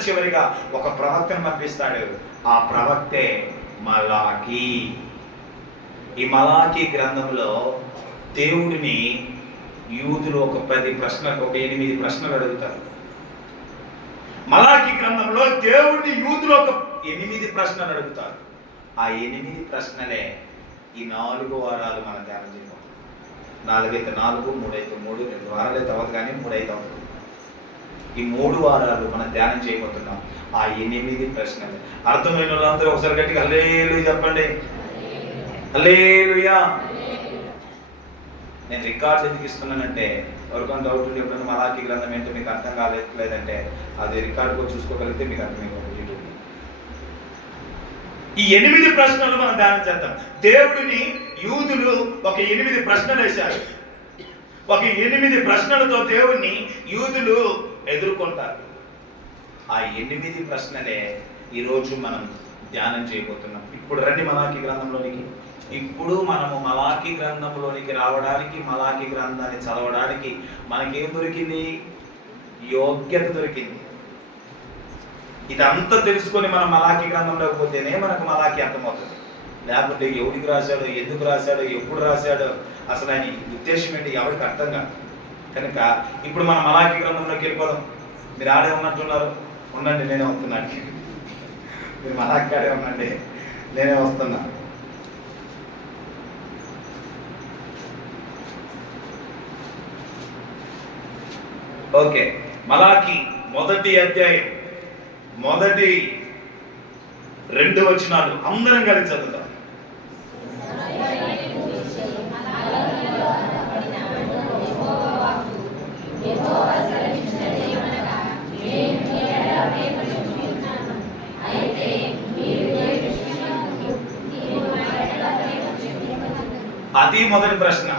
చివరిగా ఒక ప్రవక్తను పంపిస్తాడు. ఆ ప్రవక్తే మలాకి. ఈ మలాకి గ్రంథంలో దేవుడిని యూదులు ఒక 8 ప్రశ్నలు అడుగుతారు. మలాకి గ్రంథంలో దేవుడిని యూదులు ఒక 8 ప్రశ్నలు అడుగుతారు. ఆ 8 ప్రశ్నలే ఈ 4 వారాలు మనం ధ్యానం చేయబోతున్నాం. 4 అయితే 4, 3 అయితే 3, 2 వారాలు అయితే అవ్వదు, కానీ 3 అయితే అవుతుంది. ఈ 3 వారాలు మనం ధ్యానం చేయబోతున్నాం. ఆ 8 ప్రశ్నలు అర్థమైన వాళ్ళందరూ ఒకసారి గట్టిగా హల్లెలూయా చెప్పండి. హల్లెలూయా. నేను రికార్డ్స్ ఎందుకు ఇస్తున్నానంటే, ఎవరికైనా డౌట్ ఉంటే ఎప్పుడైనా మలాకి గ్రంథం ఏంటో మీకు అర్థం కాలేదంటే అది రికార్డు చూసుకోగలిగితే మీకు అర్థమైపోతుంది. ఈ 8 ప్రశ్నలు మనం ధ్యానం చేద్దాం. దేవుడిని యూదులు ఒక 8 ప్రశ్నలు వేశారు. ఒక 8 ప్రశ్నలతో దేవుణ్ణి యూదులు ఎదుర్కొంటారు. ఆ 8 ప్రశ్నలే ఈరోజు మనం ధ్యానం చేయబోతున్నాం. ఇప్పుడు రండి మలాకి గ్రంథంలోనికి. ఇప్పుడు మనము మలాకి గ్రంథంలోనికి రావడానికి, మలాకి గ్రంథాన్ని చదవడానికి మనకేం దొరికింది? యోగ్యత దొరికింది. ఇదంతా తెలుసుకొని మనం మలాకి గ్రంథంలోకి పోతేనే మనకు మలాకి అర్థమవుతుంది. లేకపోతే ఎవరికి రాశాడో, ఎందుకు రాశాడో, ఎప్పుడు రాశాడో, అసలు ఆయన ఉద్దేశం ఏంటి ఎవరికి అర్థం కాదు. కనుక ఇప్పుడు మనం మలాకి గ్రంథంలోకి వెళ్ళిపోదాం. మీరు ఆడే ఉన్నట్టున్నారు, ఉండండి, నేనే వస్తున్నాను. మీరు మలాకి ఆడే ఉండండి, నేనే వస్తున్నా. ఓకే, మలాకి 1వ అధ్యాయం 1, 2 వచనాలు అందరం కలిసి చదువుతాం. అది మొదటి ప్రశ్న.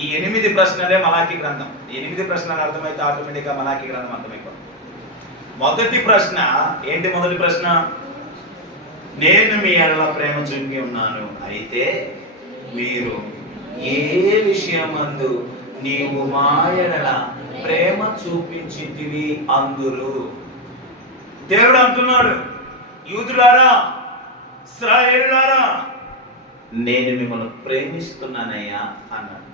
ఈ 8 ప్రశ్నలే మలాకి గ్రంథం. 8 ప్రశ్నలు అర్థమైతే ఆటోమేటిక్గా మలాకి గ్రంథం అర్థమైపోతుంది. మొదటి ప్రశ్న ఏంటి? మొదటి ప్రశ్న, నేను మీ ఎడల ప్రేమ చూపి ఉన్నాను, అయితే మీరు ఏ విషయమందు నీవు మా ఎడల ప్రేమ చూపించితివి అందురు. దేవుడు అంటున్నాడు, యూదులారా, ఇశ్రాయేలులారా, నేను మిమ్మల్ని ప్రేమిస్తున్నానయ్యా అన్నాడు.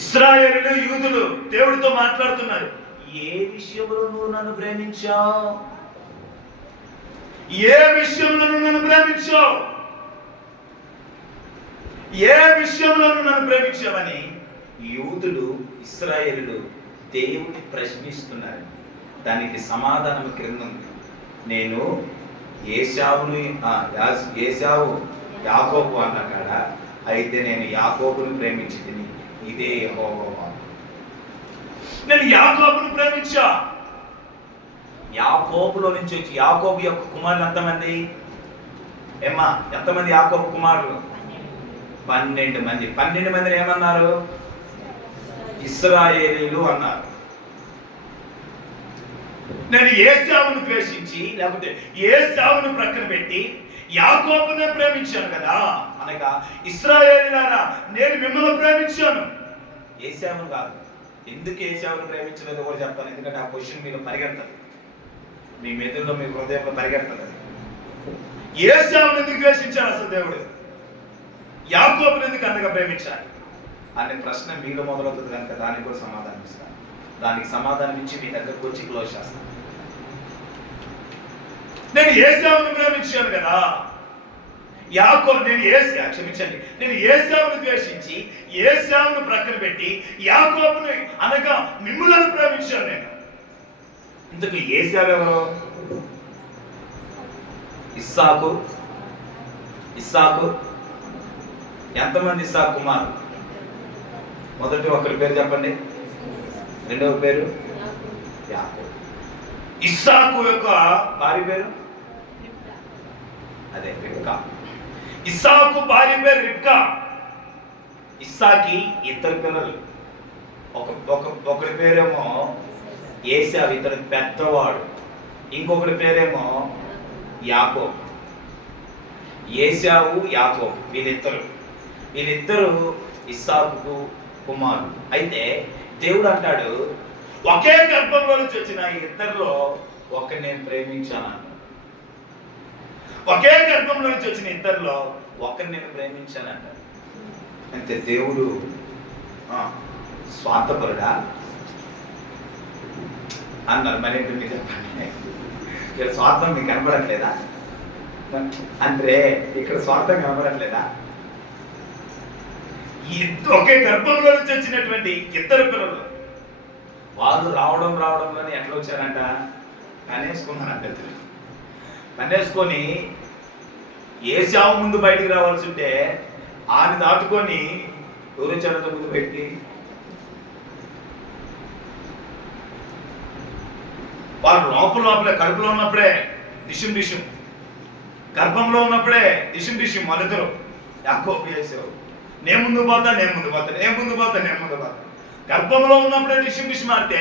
ఇశ్రాయేలులు, యూదులు దేవుడితో మాట్లాడుతున్నారు. ఏ విషయంలో నువ్వు నన్ను ప్రేమించావు? ఏ విషయంలో నువ్వు నన్ను ప్రేమించావు? ఏ విషయంలో నువ్వు నన్ను ప్రేమించావని యూదులు, ఇశ్రాయేలులు దేవుని ప్రశ్నిస్తున్నారు. దానికి సమాధానం క్రింద ఉంది. నేను ఏశావు యాకోబు అన్న కాడ అయితే నేను యాకోబును ప్రేమించి తిని, ఇదే యెహోవా వాక్కు. నేను యాకోబును ప్రేమించా. యాకోబులో నుంచి వచ్చి యాకోబు యొక్క కుమారులు ఎంతమంది? ఎంతమంది యాకోబు కుమారులు? 12 మంది. 12 మందిని ఏమన్నారు? ఇశ్రాయేలీలు అన్నారు. నేను ఏశావును ద్వేషించి, లేకపోతే ఏశావును ప్రక్కన పెట్టి యాకోబునే ప్రేమించాను కదా అనగా, ఇశ్రాయేలీలారా నేను మిమ్మల్ని ప్రేమించాను, ఏశావును కాదు. ఎందుకు ఏశావును ప్రేమించలేదో కూడా చెప్తాను. ఎందుకంటే ఆ క్వశ్చన్ మీలో పరిగెడుతుంది, మీ మెదడులో, మీ హృదయంలో పరిగెడుతుంది. ఏశావును ఎందుకు ద్వేషించారు అసలు దేవుడు? యాకోబును ఎందుకు అంతగా ప్రేమించాలి అనే ప్రశ్న మీలో మొదలవుతుంది. కనుక దానికి కూడా సమాధానం ఇస్తాను. దానికి సమాధానం ఇచ్చి మీ దగ్గరకు వచ్చి క్లోజ్ చేస్తాను. నేను ఏశావును ప్రేమించాను కదా, నేను ఏశావును ద్వేషించి ఏశావును ప్రక్కన పెట్టి యాకోబును అనగా మిమ్ములను ప్రేమించాను నేను. ఇంతకు ఏశావు ఎవరు? ఇస్సాకు. ఎంతమంది ఇస్సాకు కుమారు? మొదటి ఒకరి పేరు చెప్పండి, రెండవ పేరు యాకోబు. ఇస్సాకు యొక్క భార్య పేరు అదే రిబ్కా. ఇస్సాకు భార్య పేరు రిబ్కా. ఇస్సాకి ఇద్దరు పిల్లలు. ఒకరి పేరేమో ఏశావు, ఇతడు పెద్దవాడు. ఇంకొకరి పేరేమో యాకోబు. ఏశావు యాకోబు వీళ్ళిద్దరు ఇస్సాకుకు కుమారుడు. అయితే దేవుడు అంటాడు, ఒకే గర్భంలో నుంచి వచ్చిన ఈ ఇద్దరిలో ఒకరిని నేను ప్రేమించాను. ఒకే గర్భంలో నుంచి వచ్చిన ఇద్దరిలో ఒకరిని నేను ప్రేమించానంట. అంటే దేవుడు స్వార్థపరుడా అన్నారు. మరి మీరు చెప్పండి, ఇక్కడ స్వార్థం మీకు కనబడట్లేదా? అంటే ఇక్కడ స్వార్థం కనబడట్లేదా? ఒకే గర్భంలో నుంచి వచ్చినటువంటి ఇద్దరు పిల్లలు వాళ్ళు రావడంలోనే ఎట్లా వచ్చారంట? పనేసుకున్నారంట. పనేసుకొని ఏశావు ముందు బయటికి రావాల్సి ఉంటే ఆయన దాటుకొని ఎవరు చెరత ముందు పెట్టి వాళ్ళు లోపలే కడుపులో ఉన్నప్పుడే డిషుం గర్భంలో ఉన్నప్పుడే డిషుం వాళ్ళిద్దరు యాకోబు ఏశావు. నేను ముందు పోతా. గర్భంలో ఉన్నప్పుడే డిషుం అంటే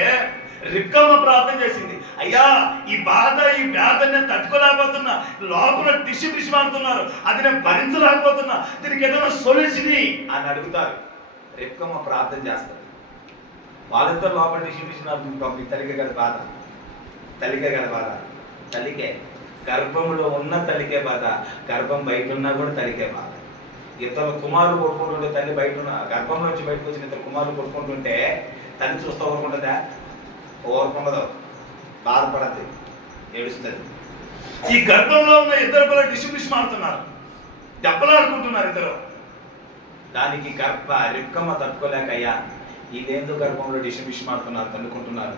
రిబ్కమ్మ ప్రార్థన చేసింది, అయ్యా ఈ బాధ ఈ వ్యాధి నేను తట్టుకోలేకపోతున్నా, లోపల డిషుం ఆడుతున్నారు, అది నేను భరించలేకపోతున్నా, దీనికి ఏదైనా సొల్యూషన్ అని అడుగుతారు. రిబ్కమ్మ ప్రార్థన చేస్తారు. వాళ్ళిద్దరు లోపల డిషుం ఆడుతుంది. తల్లికే కదా బాధ. తల్లికే గర్భంలో ఉన్న తల్లికే బాధ, గర్భం బయట ఉన్నా కూడా తల్లికే బాధ. ఇద్దరు కుమారులు కొట్టుకుంటుంటే తల్లి బయట ఉన్న గర్భంలో నుంచి బయటకు వచ్చిన ఇద్దరు కుమారులు కొట్టుకుంటుంటే తల్లి చూస్తూ ఊరుకుంటుందా? ఊరుకుండదు, బాధపడద్దు, ఏడుస్తుంది. ఈ గర్భంలో ఉన్న ఇద్దరు పిల్లలు డిషుం ఆడుతున్నారు, దెబ్బలాడుకుంటున్నారు ఇద్దరు. దానికి రిబ్కమ్మ తట్టుకోలేక, అయ్యా ఇదేందో గర్భంలో డిషుం ఆడుతున్నారు, తన్నుకుంటున్నారు,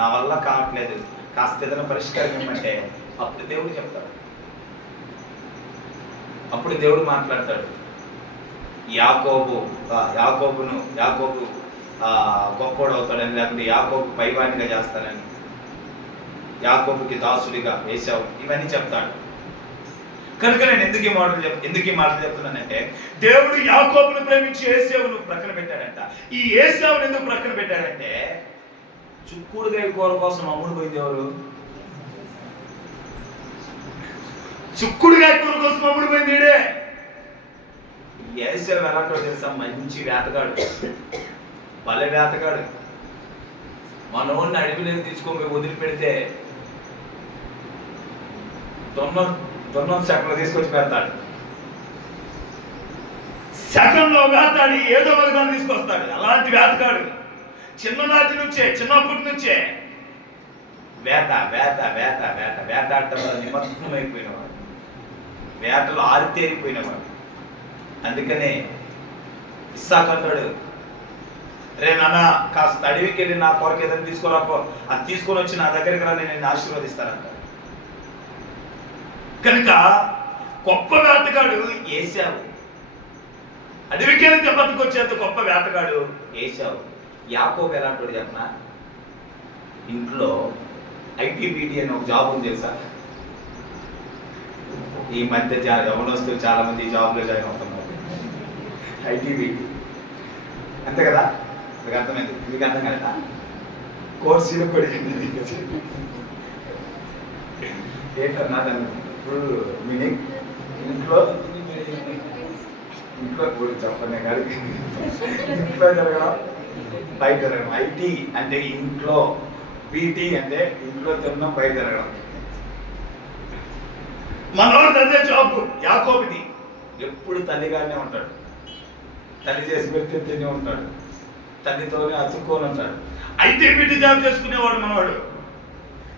నా వల్ల కావట్లేదు, కాస్త ఏదైనా పరిష్కారం ఏమంటే అప్పుడు దేవుడు చెప్తాడు. అప్పుడు దేవుడు మాట్లాడతాడు, యాకోబు గొప్పోడు అవుతాడని, లేకపోతే యాకోబు పైవానిగా చేస్తానని, యాకోబుకి దాసుడిగా ఏశావు, ఇవన్నీ చెప్తాడు. కనుక నేను ఎందుకు ఈ మాటలు చెప్తున్నానంటే, దేవుడు యాకోబును ప్రేమించి ఏశావును ప్రక్కన పెట్టాడంట. ఈ ఏశావును ఎందుకు ప్రక్కన పెట్టాడంటే, చుక్కుడుగాయ కూర కోసం అమ్ముడు పోయింది ఎవరు? చుక్కుడుగాయ కూర కోసం అమ్ముడు పోయింది ఈడే. ఏశావు ఎలాంటో తెలుసా? మంచి వేటగాడు, భలే వేటగాడు. మనోడిని అడవిలోకి తీసుకొని వదిలిపెడితే దొన్నం సెకండ్లో తీసుకొచ్చి పెడతాడు. సెకండ్లో వేటాడి ఏదో వర్గాన్ని తీసుకొస్తాడు. అలాంటి వేటగాడు. చిన్నప్పటి నుంచే వేటాడటంలో నిమగ్నమైపోయినవాడు, వేటలో ఆరితేరిపోయినవాడు. అందుకనే ఇస్సాకు అంటాడు, రే నాన్న కాస్త అడవికి వెళ్ళి నా కొరకు ఏదైనా తీసుకురాపో, అది తీసుకొని వచ్చి నా దగ్గరికి రా, నేను ఆశీర్వదిస్తానంట. కనుక గొప్ప వేటగాడు ఏశావు. అడవికి వెళ్ళి దెబ్బతికి వచ్చేంత గొప్ప వేటగాడు ఏశావు. యాకోబు ఎలాంటి చెప్పనా? ఇంట్లో ఐటీబీటీ అని ఒక జాబ్ ఉంది తెలుసా? ఈ మధ్య ఎవరొస్తూ చాలా మంది ఈ జాబ్లో జాయిన్ అవుతున్నారు. ఐటీబీటీ అంతే కదా? మీకు అర్థమైంది? మీకు అర్థం కదా? కోర్సులు కూడా ఏంటన్నా దాన్ని ఫుల్ మీనింగ్. ఇంట్లో కూడా చెప్పండి కానీ ఇంట్లో జరగడం, బయట జరగడం. ఐటీ అంటే ఇంట్లో, బీటీ అంటే ఇంట్లో తినడం, బయట జరగడం. మనోడు అదే జాబ్ యాకోబుది. ఎప్పుడు తల్లిగానే ఉంటాడు, తల్లి చేసి పెడితే తిని ఉంటాడు, తల్లితోనే అతుక్కొని ఉంటాడు. అయితే బీటీ జాబ్ చేసుకునేవాడు మనవాడు.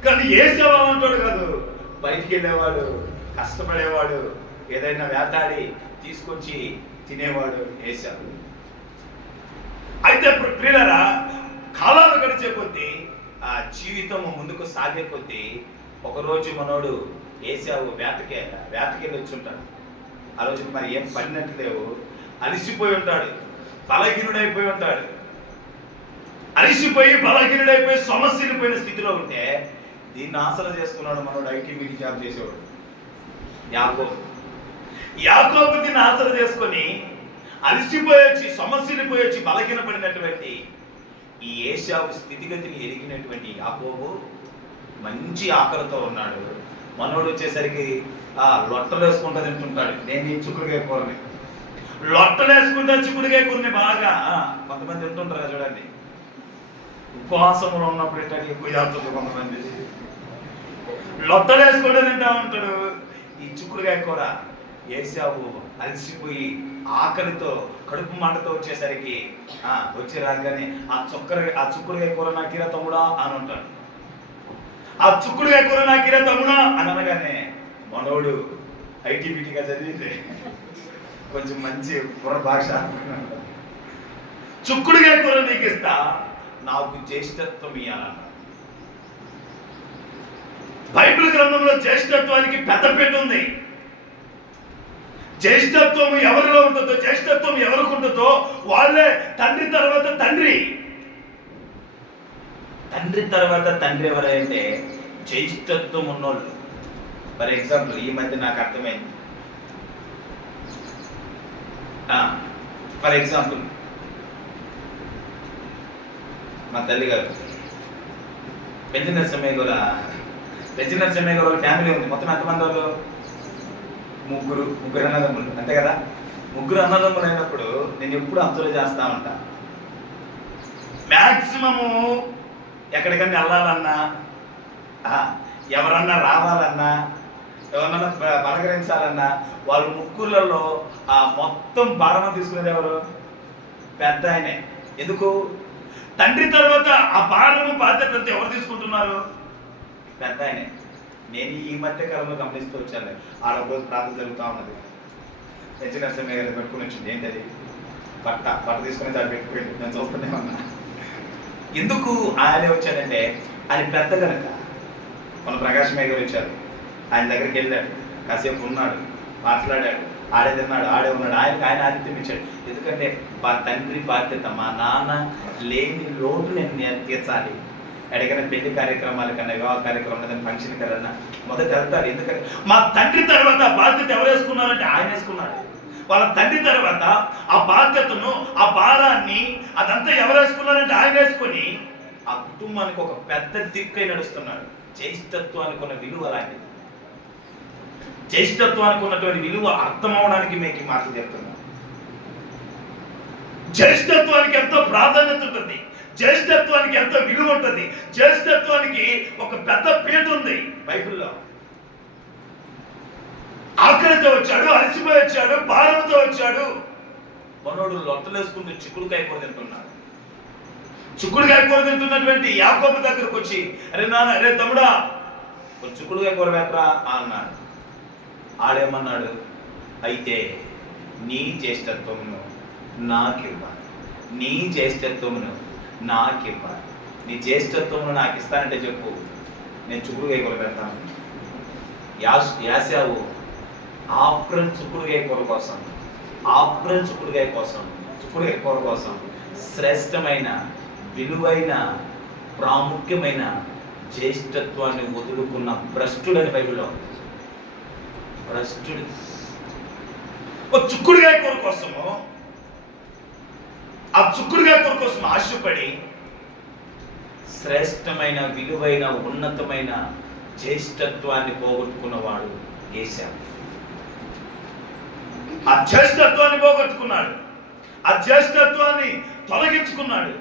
కానీ ఏసేవా ఉంటాడు కాదు, బయటికి వెళ్ళేవాడు, కష్టపడేవాడు, ఏదైనా వేటాడి తీసుకొచ్చి తినేవాడు ఏశావు. అయితే ఇప్పుడు ప్రియులారా, కాలాలు గడిచే కొద్దీ, ఆ జీవితం ముందుకు సాగే కొద్దీ, ఒకరోజు మనోడు ఏశావు వేటకెళ్ళి వచ్చి ఉంటాడు. ఆ రోజు మరి ఏం పడినట్టు లేవు, అలిసిపోయి ఉంటాడు, బలహీనుడైపోయి ఉంటాడు. అలిసిపోయి బలహీనుడైపోయి సమస్యలపోయిన స్థితిలో ఉంటే దీన్ని ఆసరా చేసుకున్నాడు మనోడు ఐటీ మీటింగ్ జాబ్ చేసేవాడు యాకోబు దీన్ని ఆసరా చేసుకొని అలిసిపోయొచ్చి సమస్యలపోయొచ్చి బలహీనపడినటువంటి ఈ ఏశావు స్థితిగతిని ఎరిగినటువంటి యాకోబు మంచి ఆకలితో ఉన్నాడు. మనోడు వచ్చేసరికి లొట్టలు వేసుకుంటా తింటుంటాడు. నేను ఈ చిక్కుడుకాయ కూరని లొట్టలు వేసుకుంటా చిక్కుడుకాయ కూరని బాగా కొంతమంది తింటుంటారు చూడండి. ఉపవాసంలో ఉన్నప్పుడు ఏంటంటే ఎక్కువ చేస్తుంది కొంతమంది. లొట్టలు వేసుకుంటూ తింటా ఉంటాడు. ఈ చిక్కుడుకాయ కూర ఏశావు అలసిపోయి ఆకలితో కడుపు మాటతో వచ్చేసరికి వచ్చి రాగానే ఆ చిక్కుడుకాయ కూర నాకిరా తమ్ముడా అని అంటాడు. ఆ చిక్కుడుకాయ కూర నాకిరా తమ్ముడా అని అనగానే మనోడు ఐటీబీటీగా చదివితే కొంచెం మంచి కూర భాష, చిక్కుడుకాయ కూర నీకు ఇస్తా, నాకు జ్యేష్ఠత్వం ఇవ్వాలన్న. బైబిల్ గ్రంథంలో జ్యేష్ఠత్వానికి పెద్దపీట ఉంది. జ్యేష్ఠత్వం ఎవరిలో ఉంటుందో, జ్యేష్ఠత్వం ఎవరికి ఉంటుందో వాళ్ళే తండ్రి తర్వాత తండ్రి. తండ్రి తర్వాత తండ్రి ఎవరంటే జ్యేష్ఠత్వం ఉన్నోళ్ళు. ఫర్ ఎగ్జాంపుల్ ఈ మధ్య నాకు అర్థమైంది. ఫర్ ఎగ్జాంపుల్ మా తల్లి గారు పెద్ద నరసింహయ్య గారు ఫ్యామిలీ ఉంది. మొత్తం ఎంతమంది వాళ్ళు? ముగ్గురు అన్నదమ్ములు, అంతే కదా. ముగ్గురు అన్నదమ్ములు అయినప్పుడు నేను ఎప్పుడు అబ్జర్వ్ చేస్తా ఉంటా. మ్యాక్సిమము ఎక్కడికన్నా వెళ్ళాలన్నా, ఎవరన్నా రావాలన్నా, ఎవరన్నా పలకరించాలన్నా వాళ్ళ ముగ్గురులలో మొత్తం భారమ తీసుకునేది ఎవరు? పెద్ద ఆయనే. ఎందుకు? తండ్రి తర్వాత ఆ భారము బాధ్యత అంతా ఎవరు తీసుకుంటున్నారు? పెద్ద ఆయనే. నేను ఈ మధ్య కాలంలో గమనిస్తూ వచ్చాను. రోజు ప్రార్థన జరుగుతూ ఉన్నది. నరసింహయ్య గారు పెట్టుకుని వచ్చింది. ఏంటది? బట్ట తీసుకుని దాన్ని పెట్టుకోండి. నేను చూస్తూనే ఉన్నా. ఎందుకు ఆయనే వచ్చాడంటే ఆయన పెద్ద కనుక. మన ప్రకాశమయ్య గారు వచ్చారు. ఆయన దగ్గరికి వెళ్ళాడు, కాసేపు ఉన్నాడు, మాట్లాడాడు, ఆడే తిన్నాడు, ఆడే ఉన్నాడు. ఆయన ఆతిథ్యం ఇచ్చాడు. ఎందుకంటే మా తండ్రి బాధ్యత, మా నాన్న లేని లోటు నేను తీర్చాలి. ఎక్కడికైనా పెళ్లి కార్యక్రమాల కన్నా, వివాహ కార్యక్రమం ఏదైనా ఫంక్షన్ కన్నా మొదట వెళ్తారు. ఎందుకంటే మా తండ్రి తర్వాత బాధ్యత ఎవరు వేసుకున్నారంటే ఆయన వేసుకున్నాడు. వాళ్ళ తండ్రి తర్వాత ఆ బాధ్యతను, ఆ భారాన్ని అదంతా ఎవరు వేసుకున్నారంటే ఆయన వేసుకొని ఆ కుటుంబానికి ఒక పెద్ద దిక్కై నడుస్తున్నాడు. జ్యేష్ఠత్వానికి ఉన్న విలువ అలాంటిది. జ్యేష్ఠత్వానికి ఉన్నటువంటి విలువ అర్థం అవడానికి మీకు ఈ మాటలు చెప్తున్నాను. జ్యేష్ఠత్వానికి ఎంతో ప్రాధాన్యత ఉంటుంది. జ్యేష్ఠత్వానికి ఎంతో విలువ ఉంటుంది. జ్యేష్ఠత్వానికి ఒక పెద్ద పీట ఉంది బైబిల్లో. ఆకలితో వచ్చాడు, అలసిపోయి వచ్చాడు, భారంతో వచ్చాడు. మనోడు లొట్టలేసుకుంటూ చిక్కుడుకాయ కూర తింటున్నాడు. చిక్కుడుకాయ కూర తింటున్నటువంటి యాకోబు దగ్గరకు వచ్చి, అరే నాన్న, అరే తమ్ముడా, చిక్కుడుకాయ కూర పెట్టరా అన్నాడు. ఆడేమన్నాడు? అయితే నీ జ్యేష్ఠత్వమును నాకివ్వాలి, నీ జ్యేష్ఠత్వమును నాకివ్వాలి. నీ జ్యేష్ఠత్వమును నాకు ఇస్తానంటే చెప్పు, నేను చిక్కుడుకాయ కూర పెడతాను. యాసావు చిక్కుడుకాయ కూర కోసం శ్రేష్టమైన, విలువైన, ప్రాముఖ్యమైన జ్యేష్ఠత్వాన్ని వదులుకున్న భ్రష్టుడని బైబిల్లో. భ్రష్టుడు చిక్కుడుకాయ కూర కోసము, ఆ చిక్కుడుకాయ కూర కోసం ఆశపడి శ్రేష్టమైన, విలువైన, ఉన్నతమైన జ్యేష్ఠత్వాన్ని పోగొట్టుకున్నవాడు ఏశావు. ఆ జ్యేష్ఠత్వాన్ని పోగొట్టుకున్నాడు. ఆ జ్యేష్ఠత్వాన్ని తొలగించుకున్నాడు.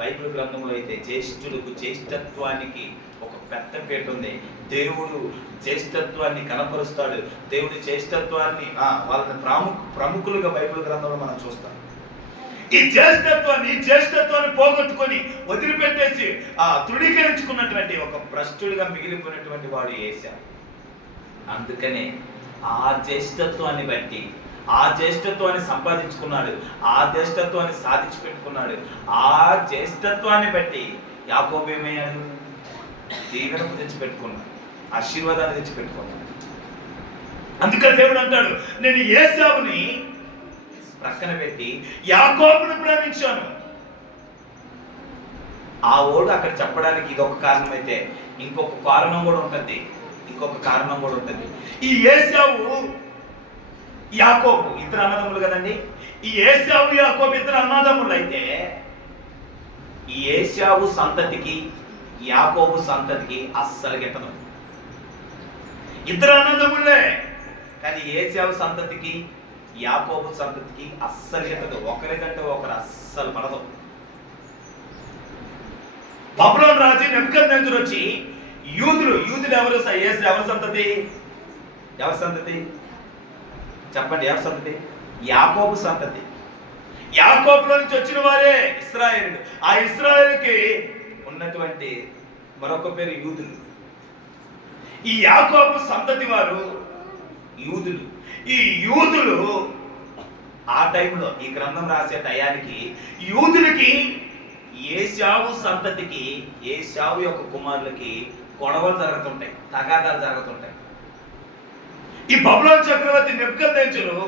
బైబిల్ గ్రంథంలో అయితే జ్యేష్ఠులకు, జ్యేష్ఠత్వానికి ఒక పెద్ద పీట ఉంది. దేవుడు జ్యేష్ఠత్వాన్ని కనపరుస్తాడు. దేవుడి జ్యేష్ఠత్వాన్ని వాళ్ళని ప్రముఖులుగా బైబిల్ గ్రంథంలో మనం చూస్తాం. ఈ జ్యేష్ఠత్వాన్ని పోగొట్టుకొని వదిలిపెట్టేసి తృణీకరించుకున్నటువంటి ఒక భ్రష్టుడిగా మిగిలిపోయినటువంటి వాడు ఏశావు. అందుకనే ఆ జ్యేష్ఠత్వాన్ని బట్టి, ఆ జ్యేష్ఠత్వాన్ని సంపాదించుకున్నాడు, ఆ జ్యేష్ఠత్వాన్ని సాధించి పెట్టుకున్నాడు. ఆ జ్యేష్ఠత్వాన్ని బట్టి యాకోబు ఏమయ్యాడు? దీవెనకు తెచ్చిపెట్టుకున్నాడు, ఆశీర్వాదాన్ని తెచ్చిపెట్టుకున్నాడు. అందుకని దేవుడు అంటాడు, నేను ఏశావుని ప్రక్కన పెట్టి యాకోబును ప్రేమించాను. ఆ ఓడు అక్కడ చెప్పడానికి ఇదొక కారణం అయితే ఇంకొక కారణం కూడా ఉంటుంది. ఈ ఏశావు యాకోబు ఇద్దరు అన్నదమ్ములు కదండి. ఈ ఏశావు యాకోబు ఇద్దరు అన్నదమ్ములు అయితే ఈ ఏశావు సంతతికి యాకోబు సంతతికి అస్సలు గిట్టదు. ఇద్దరు అన్నదమ్ములే, కానీ ఏశావు సంతతికి యాకోబు సంతతికి అస్సలు గిట్టదు. ఒకరికంటే ఒకరు అస్సలు పడదు. బబులోను రాజు నెబుకద్నెజరు వచ్చి యూదులు ఎవరు సంతతి? చెప్పండి, ఎవరి సంతతి? యాకోబు సంతతి. యాకోబులో నుంచి వచ్చిన వారే ఇశ్రాయేలుడు. ఆ ఇశ్రాయేలుకి ఉన్నటువంటి మరొక పేరు యూదులు. ఈ యాకోబు సంతతి వారు యూదులు. ఈ యూదులు ఆ టైంలో ఈ గ్రంథం రాసే టయానికి యూదులకి ఏశావు సంతతికి ఏశావు యొక్క కుమారులకి గొడవలు జరుగుతుంటాయి, తగాదాలు జరుగుతుంటాయి. ఈ బబులోను చక్రవర్తి నెబుకద్నెజరు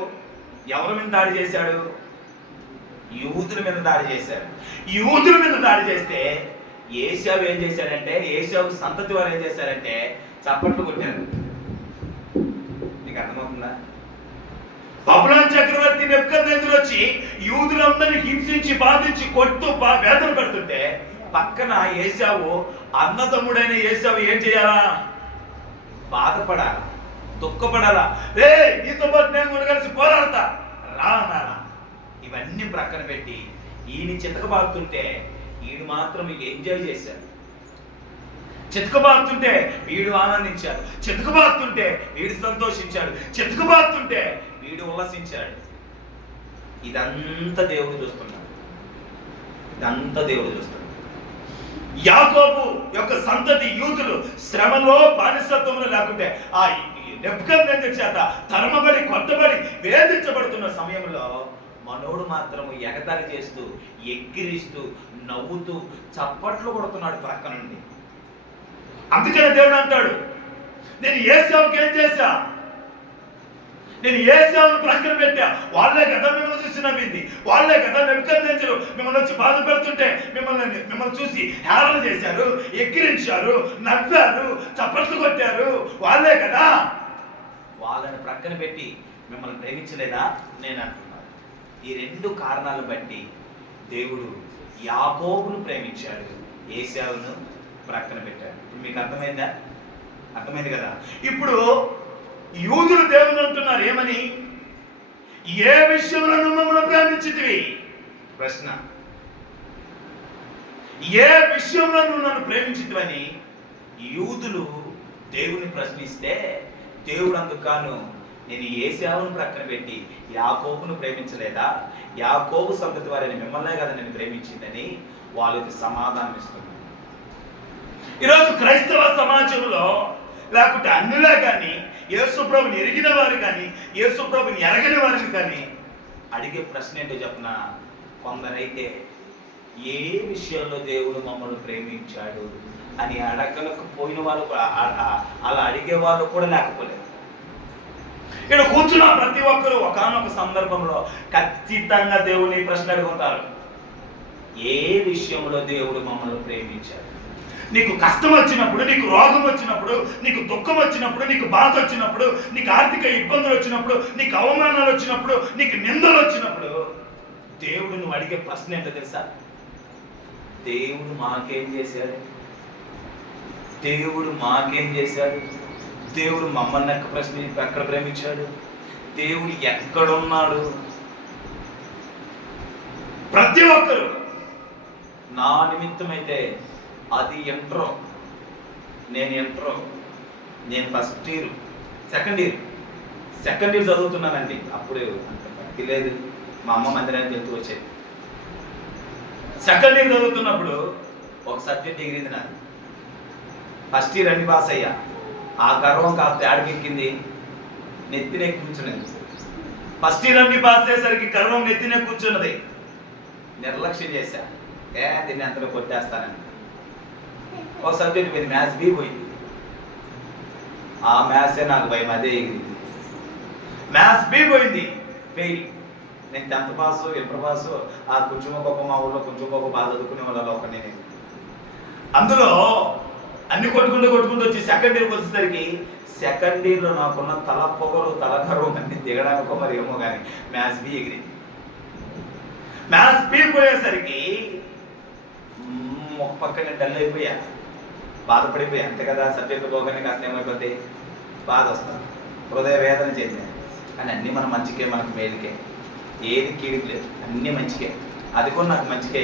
ఎవరి మీద దాడి చేశాడు? యూదుల మీద దాడి చేశాడు. యూదుల మీద దాడి చేస్తే ఏశావు ఏం చేశాడంటే, ఏశావు సంతతి వారు ఏం చేశారంటే చప్పట్లు కొట్టారు. నీకు అర్థమవుతుందా? బబులోను చక్రవర్తి నెబుకద్నెజరు వచ్చి యూదులందరినీ హింసించి బాధించి కొట్టు వేదన పెడుతుంటే పక్కన ఏశావు అన్నదమ్ముడైన ఏశావు ఏం చేయాలా? బాధపడాలా, దుఃఖపడాలా. రే నీతో పాటు నేను కూడా కలిసి పోరాడతా రా అన్నారా? ఇవన్నీ ప్రక్కన పెట్టి ఈయన చితకబారుతుంటే ఈయన మాత్రం ఎంజాయ్ చేశాడు. చితకబారుతుంటే వీడు ఆనందించాడు, చితకబారుతుంటే వీడు సంతోషించాడు, చితకబారుతుంటే వీడు ఉల్లసించాడు. ఇదంతా దేవుడు చూస్తున్నాడు. యాకోబు యొక్క సంతతి యూదులు శ్రమలో బానిసత్వంలో లేకుంటే ఆ నెబుకద్నెజరు చేత తరమబడి కొట్టబడి వేధించబడుతున్న సమయంలో మనోడు మాత్రం ఎగతాళి చేస్తూ ఎక్కిరిస్తూ నవ్వుతూ చప్పట్లు కొడుతున్నాడు ప్రక్క నుండి. అందుకని దేవుడు అంటాడు, నేను ఏశావుకి ఏం చేశా? నేను ఏశావును ప్రక్కన పెట్టా. వాళ్ళే కదా మిమ్మల్ని చూసి నవ్వింది, వాళ్ళే కదా నెబుకద్నెజరు మిమ్మల్ని వచ్చి బాధ పెడుతుంటే మిమ్మల్ని చూసి హేళన చేశారు, ఎక్కిరించారు, నవ్వారు, చప్పట్లు కొట్టారు. వాళ్ళే కదా. వాళ్ళని ప్రక్కన పెట్టి మిమ్మల్ని ప్రేమించలేదా నేను అంటున్నాను. ఈ రెండు కారణాలను బట్టి దేవుడు యాకోబును ప్రేమించాడు, ఏశావును ప్రక్కన పెట్టాడు. ఇప్పుడు మీకు అర్థమైంది కదా? ఇప్పుడు యూదులు దేవుని అంటున్నారు ఏమని? ఏ విషయంలో మమ్మల్ని ప్రేమించితివి? ప్రశ్న. ఏ విషయంలో నువ్వు నన్ను ప్రేమించితివని యూదులు దేవుని ప్రశ్నిస్తే దేవుడు అందుకాను నేను ఏశావును ప్రక్కన పెట్టి యాకోబును ప్రేమించలేదా? యాకోబు సంతతి వారిని మిమ్మల్నే కదా నేను ప్రేమించిందని వాళ్ళకి సమాధానం ఇస్తున్నారు. ఈరోజు క్రైస్తవ సమాజంలో లేకుంటే అన్నిలా కానీ యేసుప్రభుని ఎరిగిన వారు కానీ యేసుప్రభుని ఎరగని వారిని కానీ అడిగే ప్రశ్న ఏంటో చెప్పిన, కొందరైతే ఏ విషయంలో దేవుడు మమ్మల్ని ప్రేమించాడు అని అడగలేకపోయిన వాళ్ళు, అలా అడిగే వాళ్ళు కూడా లేకపోలేదు. ఇక్కడ కూర్చున్న ప్రతి ఒక్కరు ఒకానొక సందర్భంలో ఖచ్చితంగా దేవుని ప్రశ్న అడుగుతారు, ఏ విషయంలో దేవుడు మమ్మల్ని ప్రేమించాడు? నీకు కష్టం వచ్చినప్పుడు, నీకు రోగం వచ్చినప్పుడు, నీకు దుఃఖం వచ్చినప్పుడు, నీకు బాధ వచ్చినప్పుడు, నీకు ఆర్థిక ఇబ్బందులు వచ్చినప్పుడు, నీకు అవమానాలు వచ్చినప్పుడు, నీకు నిందలు వచ్చినప్పుడు దేవుడు నువ్వు అడిగే ప్రశ్న ఏంటో తెలుసా? దేవుడు మాకేం చేశాడు? దేవుడు మమ్మల్ని ఎక్కడ ప్రేమించాడు? దేవుడు ఎక్కడున్నాడు? ప్రతి ఒక్కరు నా నిమిత్తమైతే అది ఎంట్రో, నేను ఫస్ట్ ఇయర్ సెకండ్ ఇయర్ చదువుతున్నానండి. అప్పుడు అంత పట్టి లేదు, మా అమ్మ మందిరానికి వెళ్తూ వచ్చేది. సెకండ్ ఇయర్ చదువుతున్నప్పుడు ఒక సబ్జెక్ట్ ఎగిరింది నాకు. ఫస్ట్ ఇయర్ అన్ని పాస్ అయ్యా. ఆ గర్వం కాస్త ఆడికెక్కింది, నెత్తినే కూర్చున్నది. ఫస్ట్ ఇయర్ అన్ని పాస్ అయ్యేసరికి గర్వం నెత్తినే కూర్చున్నది. నిర్లక్ష్యం చేశా, దీన్ని అంతలో కొట్టేస్తానని. ఒక సబ్జెక్ట్ పోయింది, మ్యాథ్స్ బి పోయింది. ఆ మ్యాథ్సే నాకు భయం, అదే ఎగిరింది. మ్యాథ్స్ బి పోయింది, ఫెయిల్. నేను 10th పాసు, ఇంటర్ పాసు. ఆ కొంచెం గొప్ప, మా ఊళ్ళో కొంచెం గొప్ప బాగా చదువుకునే వాళ్ళలో ఒక నేను. అందులో అన్ని కొట్టుకుంటూ వచ్చి సెకండ్ ఇయర్కి వచ్చేసరికి సెకండ్ ఇయర్లో నాకున్న తల పొగరు తలగర్వం అన్ని దిగడానికో మరి ఏమో కానీ మ్యాథ్స్ బి ఎగిరింది. మ్యాథ్స్ బి పోయేసరికి ఒక పక్కనే డల్ అయిపోయా, బాధపడిపోయా. అంతే కదా, సబ్జెక్టు పోగానే కాస్త ఏమైపోతే బాధ వస్తుంది, హృదయ వేదన చెందాను. కానీ అన్నీ మన మంచికే, మనకు మేలుకే, ఏది కీడికి లేదు, అన్నీ మంచికే. అది కూడా నాకు మంచికే.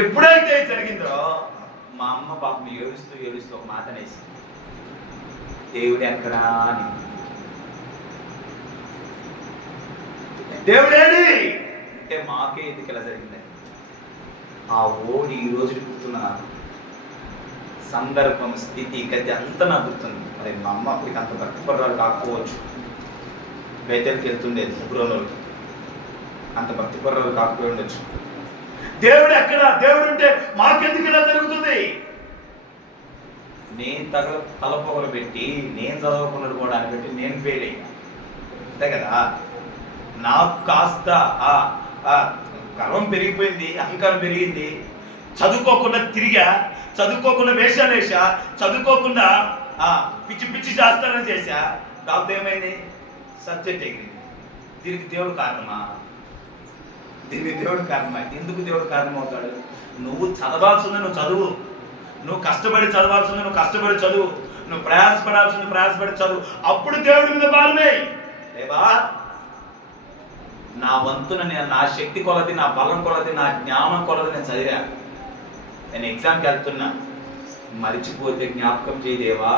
ఎప్పుడైతే జరిగిందో మా అమ్మ పాపం ఏడుస్తూ ఒక మాట అనేసి, దేవుడు ఎక్కడా అని. దేవుడేది అంటే మాకే ఎందుకు ఇలా జరిగింది. ఆ ఓడి ఈ రోజు గుర్తున్న సందర్భం, స్థితి, గతి అంతా నాకు గుర్తుంది. మరి మా అమ్మ అప్పటికి అంత భక్తిపరురాలు కాకపోవచ్చు, బేతెల్కి వెళ్తుండేది ఫిబ్రవరికి, అంత భక్తిపరురాలు కాకపోయి ఉండొచ్చు. దేవుడు ఎక్కడ, దేవుడు ఉంటే మాకెందుకు ఇలా జరుగుతుంది? నేను తలపొగలు పెట్టి, నేను చదవకుండా పోవడానికి పెట్టి నేను ఫెయిల్ అయ్యా, అంతే కదా. నాకు కాస్త గర్వం పెరిగిపోయింది, అహంకారం పెరిగింది. చదువుకోకుండా తిరిగా, చదువుకోకుండా వేషాలు వేసా, చదువుకోకుండా పిచ్చి చేస్తానని చేశా. దాంతో ఏమైంది? సబ్జెక్ట్ ఎగిరింది. దీనికి దేవుడు కారణమా? ఎందుకు దేవుడు కారణం అవుతాడు? నువ్వు చదవాల్సింది నువ్వు చదువు, నువ్వు కష్టపడి చదవాల్సింది నువ్వు కష్టపడి చదువు, నువ్వు ప్రయాసపడాల్సింది ప్రయాసపడి చదువు. అప్పుడు దేవుడి మీద భారమే లేవా? నా వంతున నేను, నా శక్తి కొలది, నా బలం కొలది, నా జ్ఞానం కొలది నేను చదివా. నేను ఎగ్జామ్కి వెళ్తున్నా, మరిచిపోతే జ్ఞాపకం చేయి దేవా,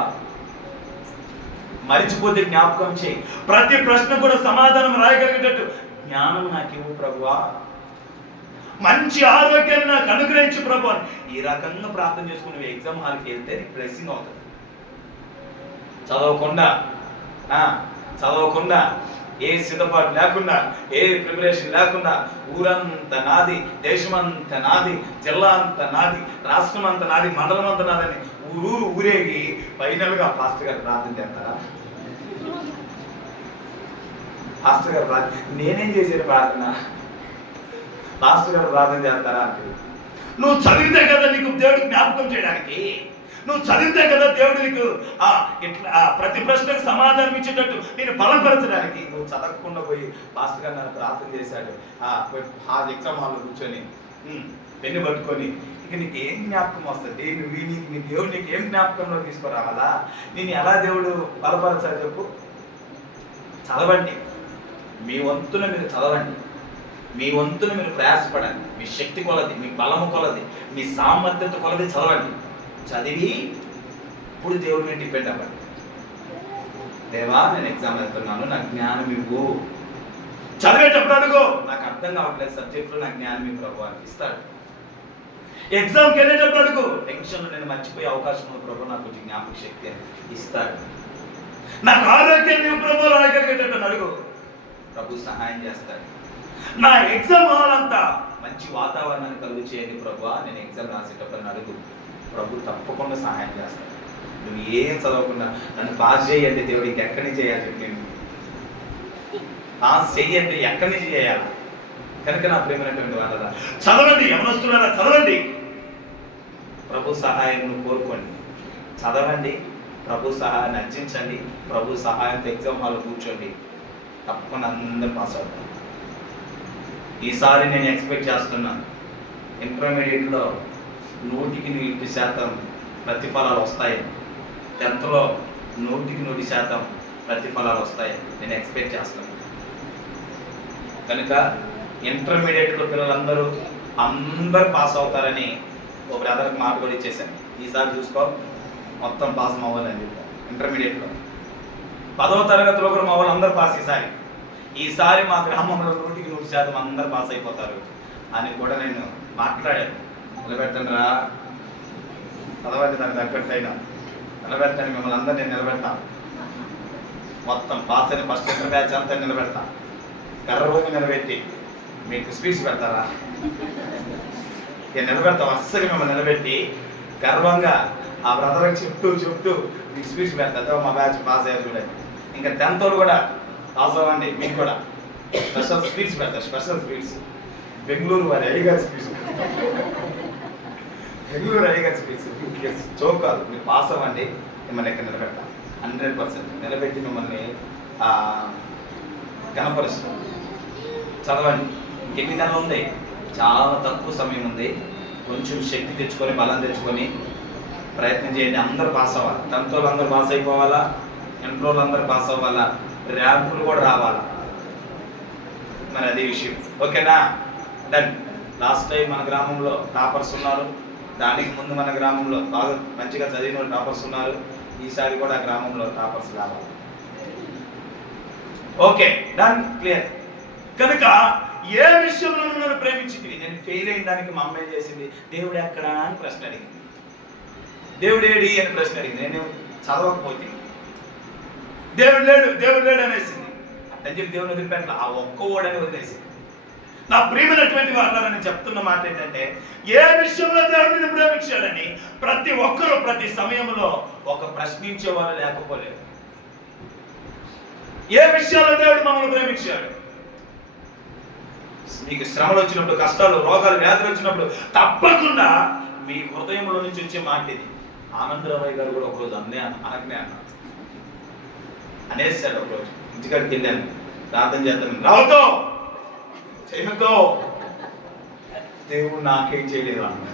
మరిచిపోతే జ్ఞాపకం చేయి. ప్రతి ప్రశ్న కూడా సమాధానం రాయగలిగేటట్టు జ్ఞానం నాకు ఇవ్వు ప్రభువా, మంచి ఆరోగ్యాన్ని నాకు అనుగ్రహించు ప్రభు. ఈ రకంగా ప్రార్థన చేసుకుని ఎగ్జామ్ హాల్కి వెళ్తే నీకు బ్లెస్సింగ్ అవుతుంది. చదవకుండా ఏ సిద్ధపాటు లేకుండా, ఏ ప్రిపరేషన్ లేకుండా, ఊరంతా నాది, దేశమంతా నాది, జిల్లా అంతా నాది, రాష్ట్రం అంతా నాది, మండలం అంతా నాదని ఊరేగి ఫైనల్గా పాస్టర్ గారు ప్రార్థన చేస్తారా? పాస్టర్ గారు ప్రార్థన, నేనేం చేసేది ప్రార్థన, పాస్టర్ గారు ప్రార్థన చేస్తారా అంటే, నువ్వు చదివితే కదా నీకు దేవుడు జ్ఞాపకం చేయడానికి, నువ్వు చదివితే కదా దేవుడు నీకు ఇట్లా ప్రతి ప్రశ్నకు సమాధానం ఇచ్చేటట్టు నేను బలపరచడానికి. నువ్వు చదవకుండా పోయి పాస్టర్ గారు నన్ను ప్రార్థన చేశాడు, ఆ ఎగ్జామ్ హాల్లో కూర్చొని పెన్ను పట్టుకొని, ఇక నీకు ఏం జ్ఞాపకం వస్తుంది? నీ దేవుడు నీకు ఏం జ్ఞాపకంలో తీసుకురావాలా? నేను ఎలా దేవుడు బలపరచాలి చెప్పు? చదవండి, మీ వంతున మీరు చదవండి, మీ వంతున మీరు ప్రయాసపడండి, మీ శక్తి కొలది, మీ బలము కొలది, మీ సామర్థ్యత కొలది చదవండి. చదివి ఇప్పుడు దేవుడి మీద డిపెండ్ అవ్వండి. దేవా నేను ఎగ్జామ్ వెళ్తున్నాను, నాకు జ్ఞానం ఇవ్వు. చదివేటప్పుడు అడుగు, నాకు అర్థం కావట్లేదు సబ్జెక్టులో, నాకు జ్ఞానం ఇవ్వు ప్రభు అని ఇస్తాడు. ఎగ్జామ్కి వెళ్ళేటప్పుడు అడుగు, టెన్షన్లో నేను మర్చిపోయే అవకాశం ఉంది ప్రభు, నాకు కొంచెం జ్ఞాపక శక్తి అని ఇస్తాడు. నాకు ఆరోగ్యం ఇవ్వు ప్రభు రాయగలిగేటట్టు అడుగు, ప్రభు సహాయం చేస్తాడు. నా ఎగ్జామ్ హాల్ అంతా మంచి వాతావరణాన్ని కలుగు చేయండి ప్రభు, నేను ఎగ్జామ్ రాసేటప్పుడు అడుగు, ప్రభు తప్పకుండా సహాయం చేస్తాడు. నువ్వు ఏం చదవకుండా నన్ను పాస్ చేయండి దేవుడు, ఇంకెక్కడి నుంచి చేయాలి చెప్పి, నేను పాస్ చెయ్యండి ఎక్కడి నుంచి చేయాలి? కనుక నా ప్రేమైనటువంటి వాళ్ళ చదవండి, యవనస్తులారా చదవండి, ప్రభు సహాయం కోరుకోండి, చదవండి, ప్రభు సహాయాన్ని అర్జించండి, ప్రభు సహాయంతో ఎగ్జామ్ హాల్లో కూర్చోండి, తప్పకుండా అందరూ పాస్ అవుతారు. ఈసారి నేను ఎక్స్పెక్ట్ చేస్తున్నాను, ఇంటర్మీడియట్లో 100% ప్రతిఫలాలు వస్తాయి, 10th లో 100% ప్రతిఫలాలు వస్తాయి నేను ఎక్స్పెక్ట్ చేస్తాను. కనుక ఇంటర్మీడియట్లో పిల్లలందరూ అందరూ పాస్ అవుతారని ఒక బ్రదర్కి మాట కూడా ఇచ్చేసాను. ఈసారి చూసుకో మొత్తం పాస్ అవ్వాలని చెప్పాను. ఇంటర్మీడియట్లో 10వ తరగతిలో కూడా మా వాళ్ళు అందరూ పాస్. ఈసారి మా గ్రామంలో 100% అందరూ పాస్ అయిపోతారు అని కూడా నేను మాట్లాడాను. నిలబెట్టండి రా, చదవండి, దానికి తగ్గట్టు అయినా నిలబెట్టండి, మిమ్మల్ని అందరినీ నేను నిలబెడతాను. మొత్తం పాస్ అయిన ఫస్ట్ ఇంటర్ బ్యాచ్ అంతా నిలబెడతాను. గర్వంగా నిలబెట్టి మీకు స్పీచ్ పెడతారా? నేను నిలబెడతాం, అస్సలు మిమ్మల్ని నిలబెట్టి గర్వంగా ఆ బ్రదర్కి చెప్తూ మీకు స్పీచ్ పెడతా. మా బ్యాచ్ పాస్ అయ్యారు చూడండి. ఇంకా 10th కూడా పాస్ అవ్వండి, మీకు కూడా స్పెషల్ స్పీచ్ పెడతారు. స్పెషల్ స్పీచ్ బెంగళూరు వారి అయ్యగారి స్పీచ్ రెగ్యులర్ అయ్యగా స్పీచ్ జోక్ కాదు. మీరు పాస్ అవ్వండి, మిమ్మల్ని ఎక్కడ నిలబెట్టాలి 100% నిలబెట్టి మిమ్మల్ని కనపరుస్తాం. చదవండి, ఎన్ని నెలలు ఉంది, చాలా తక్కువ సమయం ఉంది. కొంచెం శక్తి తెచ్చుకొని బలం తెచ్చుకొని ప్రయత్నం చేయండి. అందరూ పాస్ అవ్వాలి. 10th వాళ్ళు అందరూ పాస్ అయిపోవాలా, ఇంటర్ వాళ్ళు అందరూ పాస్ అవ్వాలా, ర్యాంకులు కూడా రావాలా. మరి అదే విషయం. ఓకేనా? డన్. లాస్ట్ టైం మన గ్రామంలో టాపర్స్ ఉన్నారు, దానికి ముందు మన గ్రామంలో బాగా మంచిగా చదివిన వాళ్ళు టాపర్స్ ఉన్నారు. ఈసారి కూడా గ్రామంలో టాపర్స్ కావాలి. Okay, done, clear. కనుక ఏ విషయంలో నన్ను ప్రేమించింది? నేను ఫెయిల్ అయిన దానికి మా అమ్మాయి చేసింది దేవుడు ఎక్కడా అని ప్రశ్న అడిగింది. దేవుడు ఏడి అని ప్రశ్న అడిగింది. నేను చదవకపోతే దేవుడు లేడు, దేవుడు లేడు అనేసింది. అని చెప్పి దేవుని వదిలిపెట్ల, ఆ ఒక్క ఓడని వదిలేసింది. నా ప్రియమైనటువంటి వాళ్ళని చెప్తున్న మాట ఏంటంటే, ఏ విషయంలో దేవుడిని ప్రేమించాడని ప్రతి ఒక్కరూ ప్రతి సమయంలో ఒక ప్రశ్నించే వాళ్ళు లేకపోలేదు. ఏ విషయాల్లో దేవుడు మమ్మల్ని ప్రేమించాడు? మీకు శ్రమలు వచ్చినప్పుడు, కష్టాలు, రోగాలు, వ్యాధులు వచ్చినప్పుడు తప్పకుండా మీ హృదయంలో నుంచి వచ్చే మాట ఇది. ఆనందరామయ్య గారు కూడా ఒకరోజు అనకనే అన్నారు, అనేసాడు. ఒకరోజు ఇంటికాడికి వెళ్ళాను, ప్రార్థన చేద్దాం, రావుతో చేయతో దేవుడు నాకేం చేయలేదు అన్న.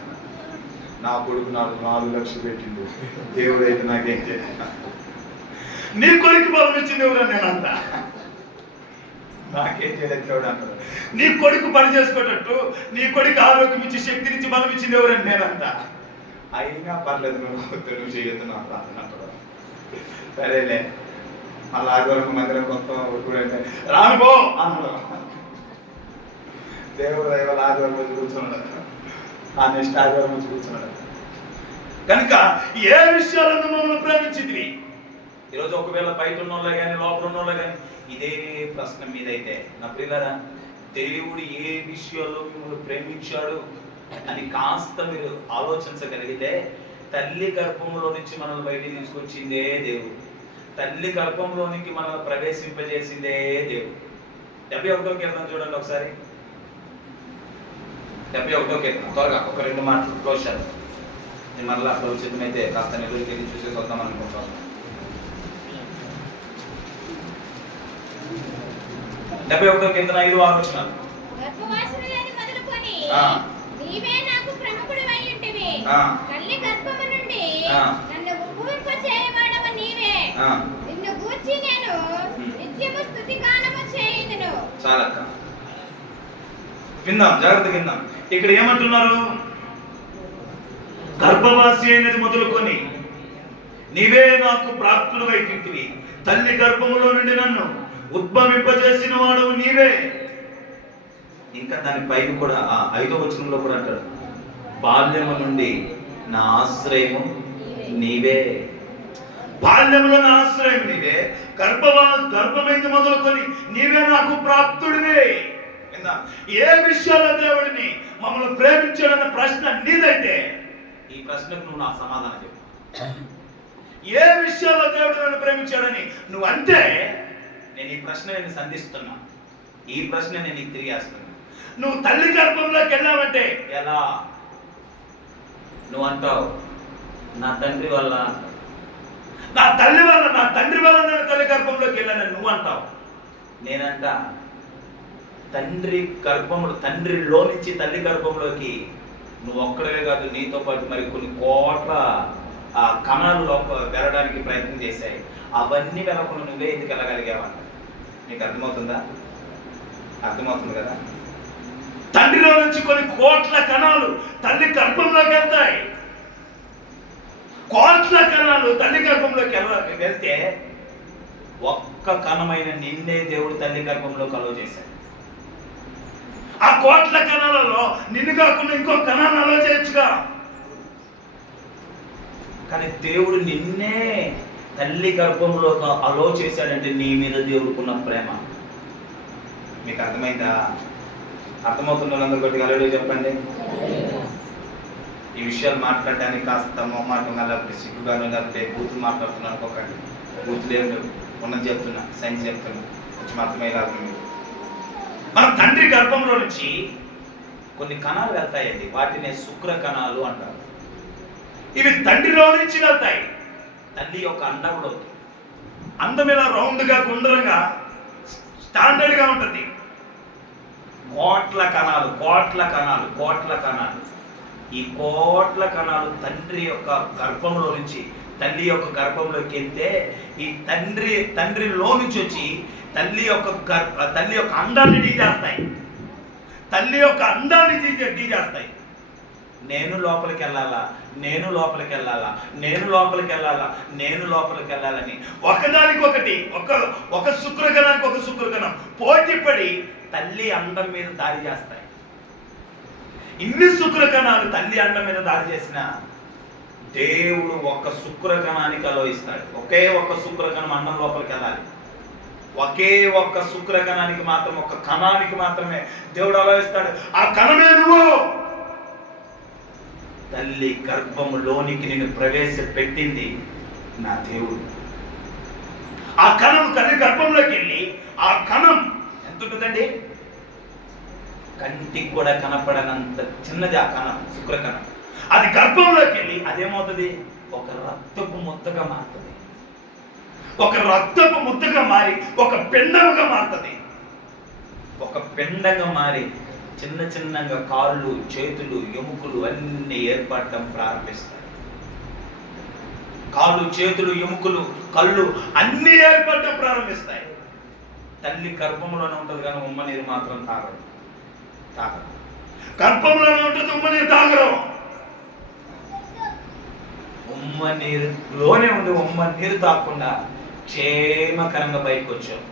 నా కొడుకు నాకు 4 లక్షలు పెట్టిండు, దేవుడు అయితే నాకేం చేయలేదు. నీ కొడుకు బలం ఇచ్చింది ఎవరు? నేనంట నాకేం చేయలేదు దేవుడు అన్నాడు. నీ కొడుకు పని చేసుకున్నట్టు నీ కొడుకు ఆరోగ్యం ఇచ్చి శక్తినిచ్చి బలం ఇచ్చింది ఎవరని నేనంట. అయినా పర్లేదు, నువ్వు చేయొద్దు నా ప్రార్థన అంటాడు. సరేలే, మళ్ళీ ఆదివారం మందిరం కొత్త అంటే రానుకో అన్నాడు. దేవుడు దైవాలు ఆదివారం వచ్చి కూర్చున్నాడు, ఆ నెక్స్ట్ ఆదివారం వచ్చి కూర్చున్నాడు. కనుక ఏ విషయాలను మమ్మల్ని ప్రేమించింది? ఈరోజు ఒకవేళ బయట ఉన్న వాళ్ళే కానీ లోపల ఉన్న వాళ్ళే కానీ ఇదే ప్రశ్న మీదైతే, నా ప్రియులారా, దేవుడు ఏ విషయాల్లో మిమ్మల్ని ప్రేమించాడు అని కాస్త మీరు ఆలోచించగలిగితే, తల్లి గర్భంలో నుంచి మనల్ని బయటికి తీసుకొచ్చిందే దేవుడు, తల్లి గర్భంలోనికి మనల్ని ప్రవేశింపజేసిందే దేవుడు. 71వ కీర్తన చూడండి ఒకసారి. 71వ కీర్తన త్వరగా ఒక 2 మాటలు క్లోజ్ చేద్దాం. నేను మరలా భవిష్యత్తునైతే కాస్త నెల్లూరుకి వెళ్ళి చూసేసి వద్దాం అనుకుంటాను. 71వ కీర్తన 5-6 వచనాలు. నీవే నాకు ప్రముఖుడివై ఉంటివి. తల్లి గర్భము నుండి నన్ను ఉబ్బింపచేయువాడవు నీవే. నిన్ను గూర్చి నేను నిత్యము స్తుతిగానము చేయుదును. చాలక్క, విందాం, జాగ్రత్తగా విందాం. ఇక్కడ ఏమంటున్నారు? గర్భవాసి అయినది మొదలుకొని నీవే నాకు ప్రాప్తుడివై ఉంటివి. తల్లి గర్భములో నుండి నన్ను ఉద్భవింపజేసిన వాడవు నీవే. ఇంకా దాని పైన కూడా 5వ వచనంలో కూడా అంటాడు, బాల్యము నుండి నా ఆశ్రయము నీవే. బాల్యములో నా ఆశ్రయం నీవే, గర్భమైంది మొదలుకొని నీవే నాకు ప్రాప్తుడివే. ఏ విషయాల్లో దేవుడిని మమ్మల్ని ప్రేమించాడన్న ప్రశ్న నీదైతే, ఈ ప్రశ్నకు నువ్వు నాకు సమాధానం చెప్పు. ఏ విషయాల్లో దేవుడు నన్ను ప్రేమించాడని నువ్వు అంటే, నేను ఈ ప్రశ్న నేను సంధిస్తున్నా, ఈ ప్రశ్న నేను నీకు తిరిగేస్తున్నా. నువ్వు తల్లి గర్భంలోకి వెళ్ళావంటే ఎలా? నువ్వు అంటావు నా తండ్రి వల్ల, నా తల్లి వల్ల, నా తండ్రి వల్ల నేను తల్లి గర్భంలోకి వెళ్ళానని నువ్వు అంటావు. నేనంట తండ్రి గర్భంలో, తండ్రిలో నుంచి తల్లి గర్భంలోకి నువ్వు ఒక్కడే కాదు, నీతో పాటు మరి కొన్ని కోట్ల కణాలు వెళ్ళడానికి ప్రయత్నం చేశాయి. అవన్నీ వెళ్ళకుండా నువ్వే ఎందుకు వెళ్ళగలిగావంట. నీకు అర్థమవుతుందా? అర్థమవుతుంది కదా? తండ్రిలో నుంచి కొన్ని కోట్ల కణాలు తల్లి గర్భంలోకి వెళ్తాయి. కోట్ల కణాలు తల్లి గర్భంలోకి వెళ్తే ఒక్క కణమైన నిన్నే దేవుడు తల్లి గర్భంలో కలువ చేశాడు. ఆ కోట్ల కణాలలో నిన్ను కాకుండా ఇంకో కణాన్ని అలో చేయొచ్చుగా. కానీ దేవుడు నిన్నే తల్లి గర్భంలో అలో చేశాడంటే నీ మీద దేవుడుకున్న ప్రేమ. మీకు అర్థమైందా? అర్థమవుతున్న వాళ్ళందరూ కొద్దిగా హల్లెలూయా చెప్పండి. ఈ విషయాలు మాట్లాడడానికి కాస్త మొహమాటంగా, లేకపోతే సిగ్గుగాను, లేకపోతే బూతులు మాట్లాడుతున్నా అనుకోకండి. బూతులు ఏమి లేవు, ఉన్నది చెప్తున్నా, సైన్స్ చెప్తున్నా, కొంచెం అర్థమయ్యేలాగా. మన తండ్రి గర్భంలో నుంచి కొన్ని కణాలు వెళ్తాయండి, వాటిని శుక్ర కణాలు అంటారు. ఇవి తండ్రిలో నుంచి వెళ్తాయి. తల్లి యొక్క అండంలో అందమైన రౌండ్గా గుండ్రంగా స్టాండర్డ్గా ఉంటుంది. కోట్ల కణాలు కోట్ల కణాలు కోట్ల కణాలు. ఈ కోట్ల కణాలు తండ్రి యొక్క గర్భంలో నుంచి తల్లి యొక్క గర్భంలోకి వెళ్తే ఈ తండ్రిలో నుంచి వచ్చి తల్లి యొక్క అండాన్ని తీసేస్తాయి. తల్లి యొక్క అండాన్ని తీసేస్తాయి. నేను లోపలికి వెళ్ళాలా, నేను లోపలికి వెళ్ళాలా, నేను లోపలికి వెళ్ళాలా, నేను లోపలికి వెళ్ళాలని ఒకదానికొకటి ఒక శుక్రకణానికి ఒక శుక్రకణం పోటీ పడి తల్లి అండం మీద దాడి చేస్తాయి. ఇన్ని శుక్రకణాలు తల్లి అండం మీద దాడి చేసిన దేవుడు ఒక శుక్రకణానికి అలోయిస్తాడు. ఒకే ఒక శుక్రకణం అండం లోపలికి వెళ్ళాలి. ఒకే ఒక్క శుక్రకణానికి మాత్రం, ఒక కణానికి మాత్రమే దేవుడు అలోయిస్తాడు. ఆ కణమే నువ్వు. తల్లి గర్భములోనికి నేను ప్రవేశపెట్టింది నా దేవుడు. ఆ కణం తల్లి గర్భంలోకి వెళ్ళి ఆ కణం ఎంత ఉంటుందండి? కంటికి కూడా కనపడనంత చిన్నది ఆ కణం, శుక్రకణం. అది గర్భంలోకి వెళ్ళి అదేమవుతుంది? ఒక రక్తపు ముద్దగా మారుతుంది. ఒక రక్తపు ముద్దగా మారి ఒక పిండముగా మారుతుంది. ఒక పిండంగా మారి చిన్న చిన్నగా కాళ్ళు, చేతులు, ఎముకలు అన్నీ ఏర్పడటం ప్రారంభిస్తాయి. కాళ్ళు, చేతులు, ఎముకలు, కళ్ళు అన్నీ ఏర్పడటం ప్రారంభిస్తాయి. తల్లి గర్భంలోనే ఉంటుంది కానీ ఉమ్మ నీరు మాత్రం తాగదు. గర్భంలోనే ఉంటుంది, ఉమ్మ నీరు తాగరు. ఉమ్మ నీరులోనే ఉంది. ఉమ్మ నీరు తాగకుండా క్షేమకరంగా బయటకు వచ్చావు,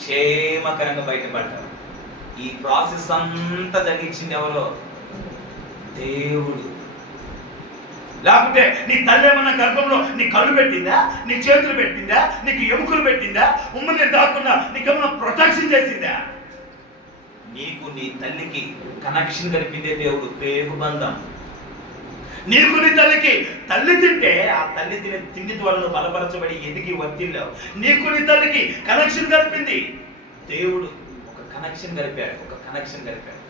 క్షేమకరంగా బయటపడ్డావు. ఈ ప్రాసెస్ అంతా జరిగించింది ఎవరో? దేవుడు. లేకపోతే నీ తల్లి ఏమన్నా గర్భంలో నీ కళ్ళు పెట్టిందా, నీ చేతులు పెట్టిందా, నీకు ఎముకలు పెట్టిందా, ఉమ్మని దాక్కుండా నీకేమన్నా ప్రొటెక్షన్ చేసిందా? నీకు నీ తల్లికి కనెక్షన్ కలిపిందే దేవుడు, పేగు బంధం. నీకు నీ తల్లికి తల్లి తింటే ఆ తల్లి తినే తిండి ద్వారా బలపరచబడి ఎదిగి వర్తిల్లావు. నీకు నీ తల్లికి కనెక్షన్ కలిపింది దేవుడు. ఒక కనెక్షన్ కలిపాడు, ఒక కనెక్షన్ కలిపాడు.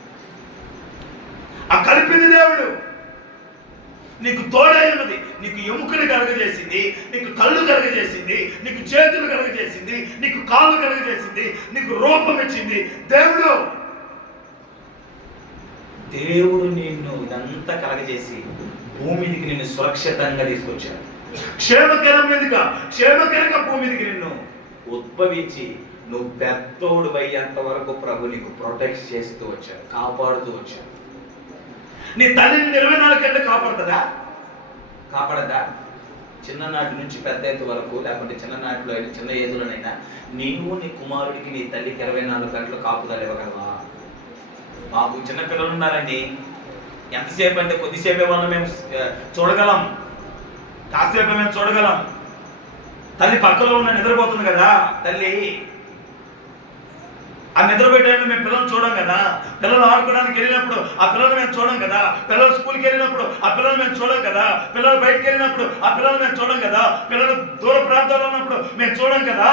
ఆ కలిపింది దేవుడు. నీకు తోడై ఉన్నది. నీకు ఎముకలు కలుగజేసింది, నీకు కళ్ళు కలుగజేసింది, నీకు చేతులు కలుగజేసింది, నీకు కాళ్ళు కలుగజేసింది, నీకు రూపం ఇచ్చింది దేవుడు. దేవుడు నిన్ను ఇదంతా కలగజేసి భూమికి నిన్ను సురక్షితంగా తీసుకొచ్చాడు. క్షేమకరంగా భూమికి నిన్ను ఉద్భవించి నువ్వు పెద్దోడు అయ్యేంత వరకు ప్రభు నీకు ప్రొటెక్ట్ చేస్తూ వచ్చాడు, కాపాడుతూ వచ్చాడు. నీ తల్లిని 24 గంటలు కాపాడుతుందా? కాపాడదా? చిన్ననాటి నుంచి పెద్ద ఎత్తు వరకు, లేకుంటే చిన్ననాటిలో అయినా చిన్న ఏజ్లోనైనా నీవు నీ కుమారుడికి నీ తల్లికి 24 గంటలు కాపుదలు ఇవ్వగలవా? మాకు చిన్న పిల్లలు ఉన్నారండి. ఎంతసేపు అంటే కొద్దిసేపే వాళ్ళని మేము చూడగలం, కాసేపు మేము చూడగలం. తల్లి పక్కలో ఉన్న నిద్రపోతుంది కదా తల్లి, ఆ నిద్రపోయే టైంలో మేము పిల్లలు చూడం కదా. పిల్లలు ఆడుకోవడానికి వెళ్ళినప్పుడు ఆ పిల్లలు మేము చూడం కదా. పిల్లలు స్కూల్కి వెళ్ళినప్పుడు ఆ పిల్లలు మేము చూడం కదా. పిల్లలు బయటకు వెళ్ళినప్పుడు ఆ పిల్లలు మేము చూడం కదా. పిల్లలు దూర ప్రాంతాల్లో ఉన్నప్పుడు మేము చూడం కదా.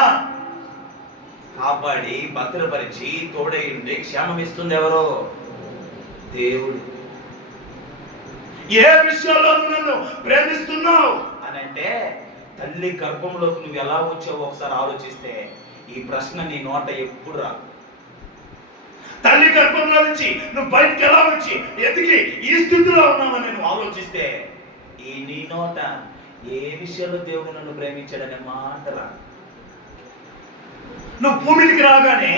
కాపాడి భద్రపరిచి తోడైండి క్షేమం ఇస్తుంది ఎవరో? దేవుడు. ఏ విషయాల్లో నన్ను ప్రేమిస్తున్నావు అని అంటే తల్లి గర్భంలోకి నువ్వు ఎలా వచ్చావో ఒకసారి ఆలోచిస్తే ఈ ప్రశ్న నీ నోట ఎప్పుడు రాదు. తల్లి గర్భంలో నుంచి నువ్వు బయటకు ఎలా వచ్చి ఎదిగి ఈ స్థితిలో ఉన్నావని నువ్వు ఆలోచిస్తే ఈ నీ నోట ఏ విషయంలో దేవుడు నన్ను ప్రేమించాడనే మాట రా. నువ్వు భూమికి రాగానే,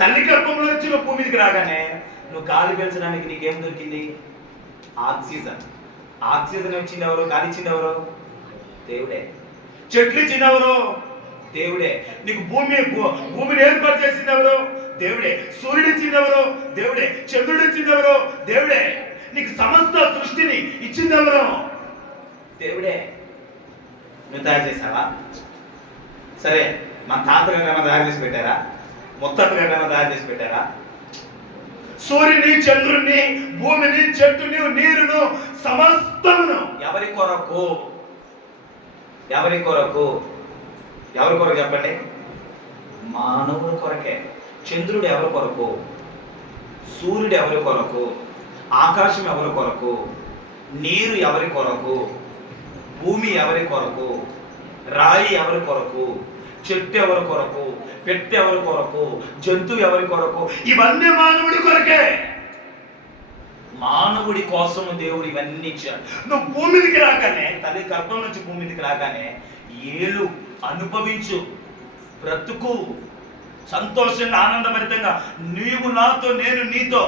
తల్లి గర్భంలో నుంచి నువ్వు భూమికి రాగానే నువ్వు గాలి పీల్చడానికి నీకేం దొరికింది? ఆక్సిజన్. ఆక్సిజన్ వచ్చింది ఎవరు? గాలి ఇచ్చింది ఎవరు? దేవుడే. చెట్లు ఇచ్చింది ఎవరు? దేవుడే. నీకు భూమిని ఏర్పాటు చేసింది ఎవరు? దేవుడే. సూర్యుడు ఇచ్చింది ఎవరు? దేవుడే. చంద్రుడు ఇచ్చింది ఎవరు? దేవుడే. నీకు సమస్త సృష్టిని ఇచ్చింది ఎవరు? దేవుడే. నువ్వు తయారు చేసావా? సరే, మా తాతగారు ఏమైనా తయారు చేసి పెట్టారా? ముత్తగారు ఏమైనా తయారు చేసి పెట్టారా? సూర్యుని, చంద్రుని, భూమిని, చెట్టుని, నీరును, సమస్తమును ఎవరి కొరకు? ఎవరి కొరకు? ఎవరి కొరకు చెప్పండి? మానవుల కొరకే. చంద్రుడు ఎవరి కొరకు? సూర్యుడు ఎవరి కొరకు? ఆకాశం ఎవరి కొరకు? నీరు ఎవరి కొరకు, భూమి ఎవరి కొరకు, రాయి ఎవరి కొరకు, చెట్టు ఎవరి కొరకు, పెట్టె ఎవరి కొరకు, జంతువు ఎవరి కొరకు, ఇవన్నీ మానవుడి కొరకే. మానవుడి కోసం దేవుడు ఇవన్నీ ఇచ్చాడు. నువ్వు భూమి మీదకి రాగానే, తల్లి గర్భం నుంచి భూమి మీదకి రాగానే ఏలు అనుభవించు, బ్రతుకు సంతోషంగా ఆనందభరితంగా, నీవు నాతో నేను నీతో,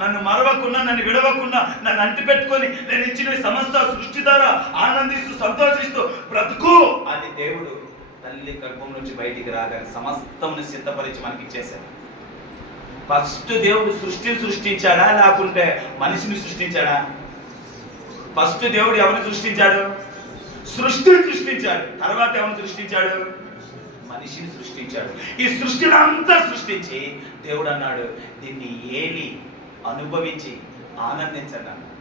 నన్ను మరవకుండా నన్ను విడవకుండా నన్ను అంటిపెట్టుకొని నేను ఇచ్చిన సమస్త సృష్టి ద్వారా ఆనందిస్తూ సంతోషిస్తూ బ్రతుకు అని దేవుడు తల్లి గర్భం నుంచి బయటికి రాగానే సమస్తం సిద్ధపరిచి మనకి ఇచ్చేశాడు. ఫస్ట్ దేవుడు సృష్టిని సృష్టించాడా లేకుంటే మనిషిని సృష్టించాడా? ఫస్ట్ దేవుడు ఎవరిని సృష్టించాడు? సృష్టిని సృష్టించాడు. తర్వాత ఎవరిని సృష్టించాడు? మనిషిని సృష్టించాడు. ఈ సృష్టిని అంతా సృష్టించి దేవుడు అన్నాడు, దీన్ని ఏలి అనుభవించి ఆనందించండి అన్నాడు.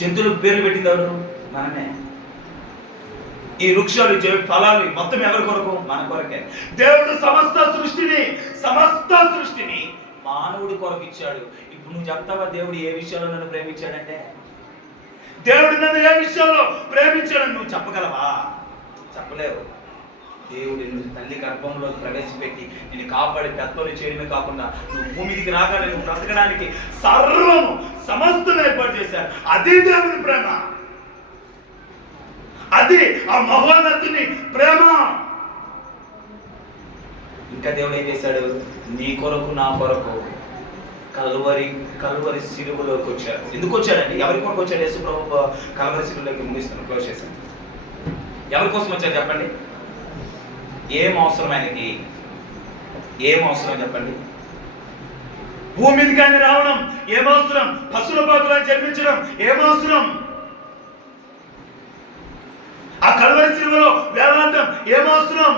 జంతువులకు పేర్లు పెట్టింది ఎవరు? మనమే. ఈ వృక్షాలు ఫలాలు మొత్తం ఎవరి కొరకు? మన కొరకే. దేవుడు సమస్త సృష్టిని మానవుడి కొరకు ఇచ్చాడు. ఇప్పుడు నువ్వు చెప్తావా దేవుడు ఏ విషయంలో నన్ను ప్రేమించాడంటే? దేవుడు నన్ను ఏ విషయంలో ప్రేమించాడని నువ్వు చెప్పగలవా? చెప్పలేవు. దేవుడు నిన్ను తల్లి గర్భంలో ప్రవేశపెట్టి నిన్ను కాపాడి పెద్దలు చేయడమే కాకుండా నువ్వు భూమికి రాగానే నువ్వు బ్రతకడానికి సమస్తం ఏర్పాటు చేశాడు. అది దేవుని ప్రేమ, అది ఆ మహోన్నతుని ప్రేమ. ఇంకా దేవుడు ఏం చేశాడు? నీ కొరకు నా కొరకు కల్వరి సిలువలోకి వచ్చాడు. ఎందుకు వచ్చాడండి? ఎవరి కొరకు వచ్చాడు? యేసు ప్రభు కల్వరి సిలువలోకి ముగిస్తున్నాడు, క్లోజ్ చేశాడు. ఎవరి కోసం వచ్చాడు చెప్పండి? ఏం అవసరం ఆయనకి? ఏం అవసరం చెప్పండి? భూమి మీదకి ఆయన రావడం ఏమవసరం? పశువుల పాత్రలను జన్మించడం ఏమవసరం? ఆ కల్వరి సిలువలో వేలాడటం ఏమవసరం?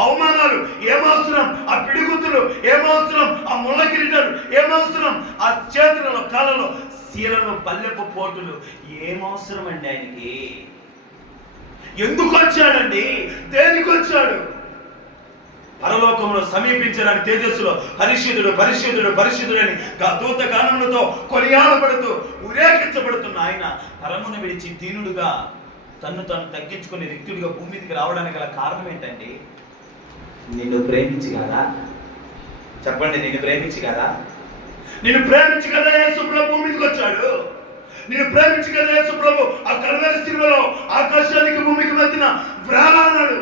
అవమానాలు ఏమవసరం? ఆ పిడిగుద్దులు ఏమవసరం? ఆ ముళ్ళ కిరీటాలు ఏమవసరం? ఆ చేతులలో కాళ్ళలో శీలలో పల్లెపు పోటులు ఏమవసరం అండి ఆయనకి? ఎందుకు వచ్చాడండి? దేనికి వచ్చాడు? పరలోకంలో సమీపించడానికి తేజస్సులో పరిశుద్ధుడని దూత గానములతో కొనియాడబడుతూ ఉరేకించబడుతున్న ఆయన పరమును విడిచి దీనుడుగా తను తగ్గించుకుని రిక్తుడిగా భూమి మీదకి రావడానికి గల కారణం ఏంటండి? నిన్ను ప్రేమించి కదా? చెప్పండి, నిన్ను ప్రేమించి కదా? నిన్ను ప్రేమించి కదా యేసు ప్రభు భూమి మీదకి వచ్చాడు. నిన్ను ప్రేమించి కదా యేసు ప్రభు ఆ కల్వరి సిలువలో ఆకాశానికి భూమికి మధ్యన వేలాడాడు,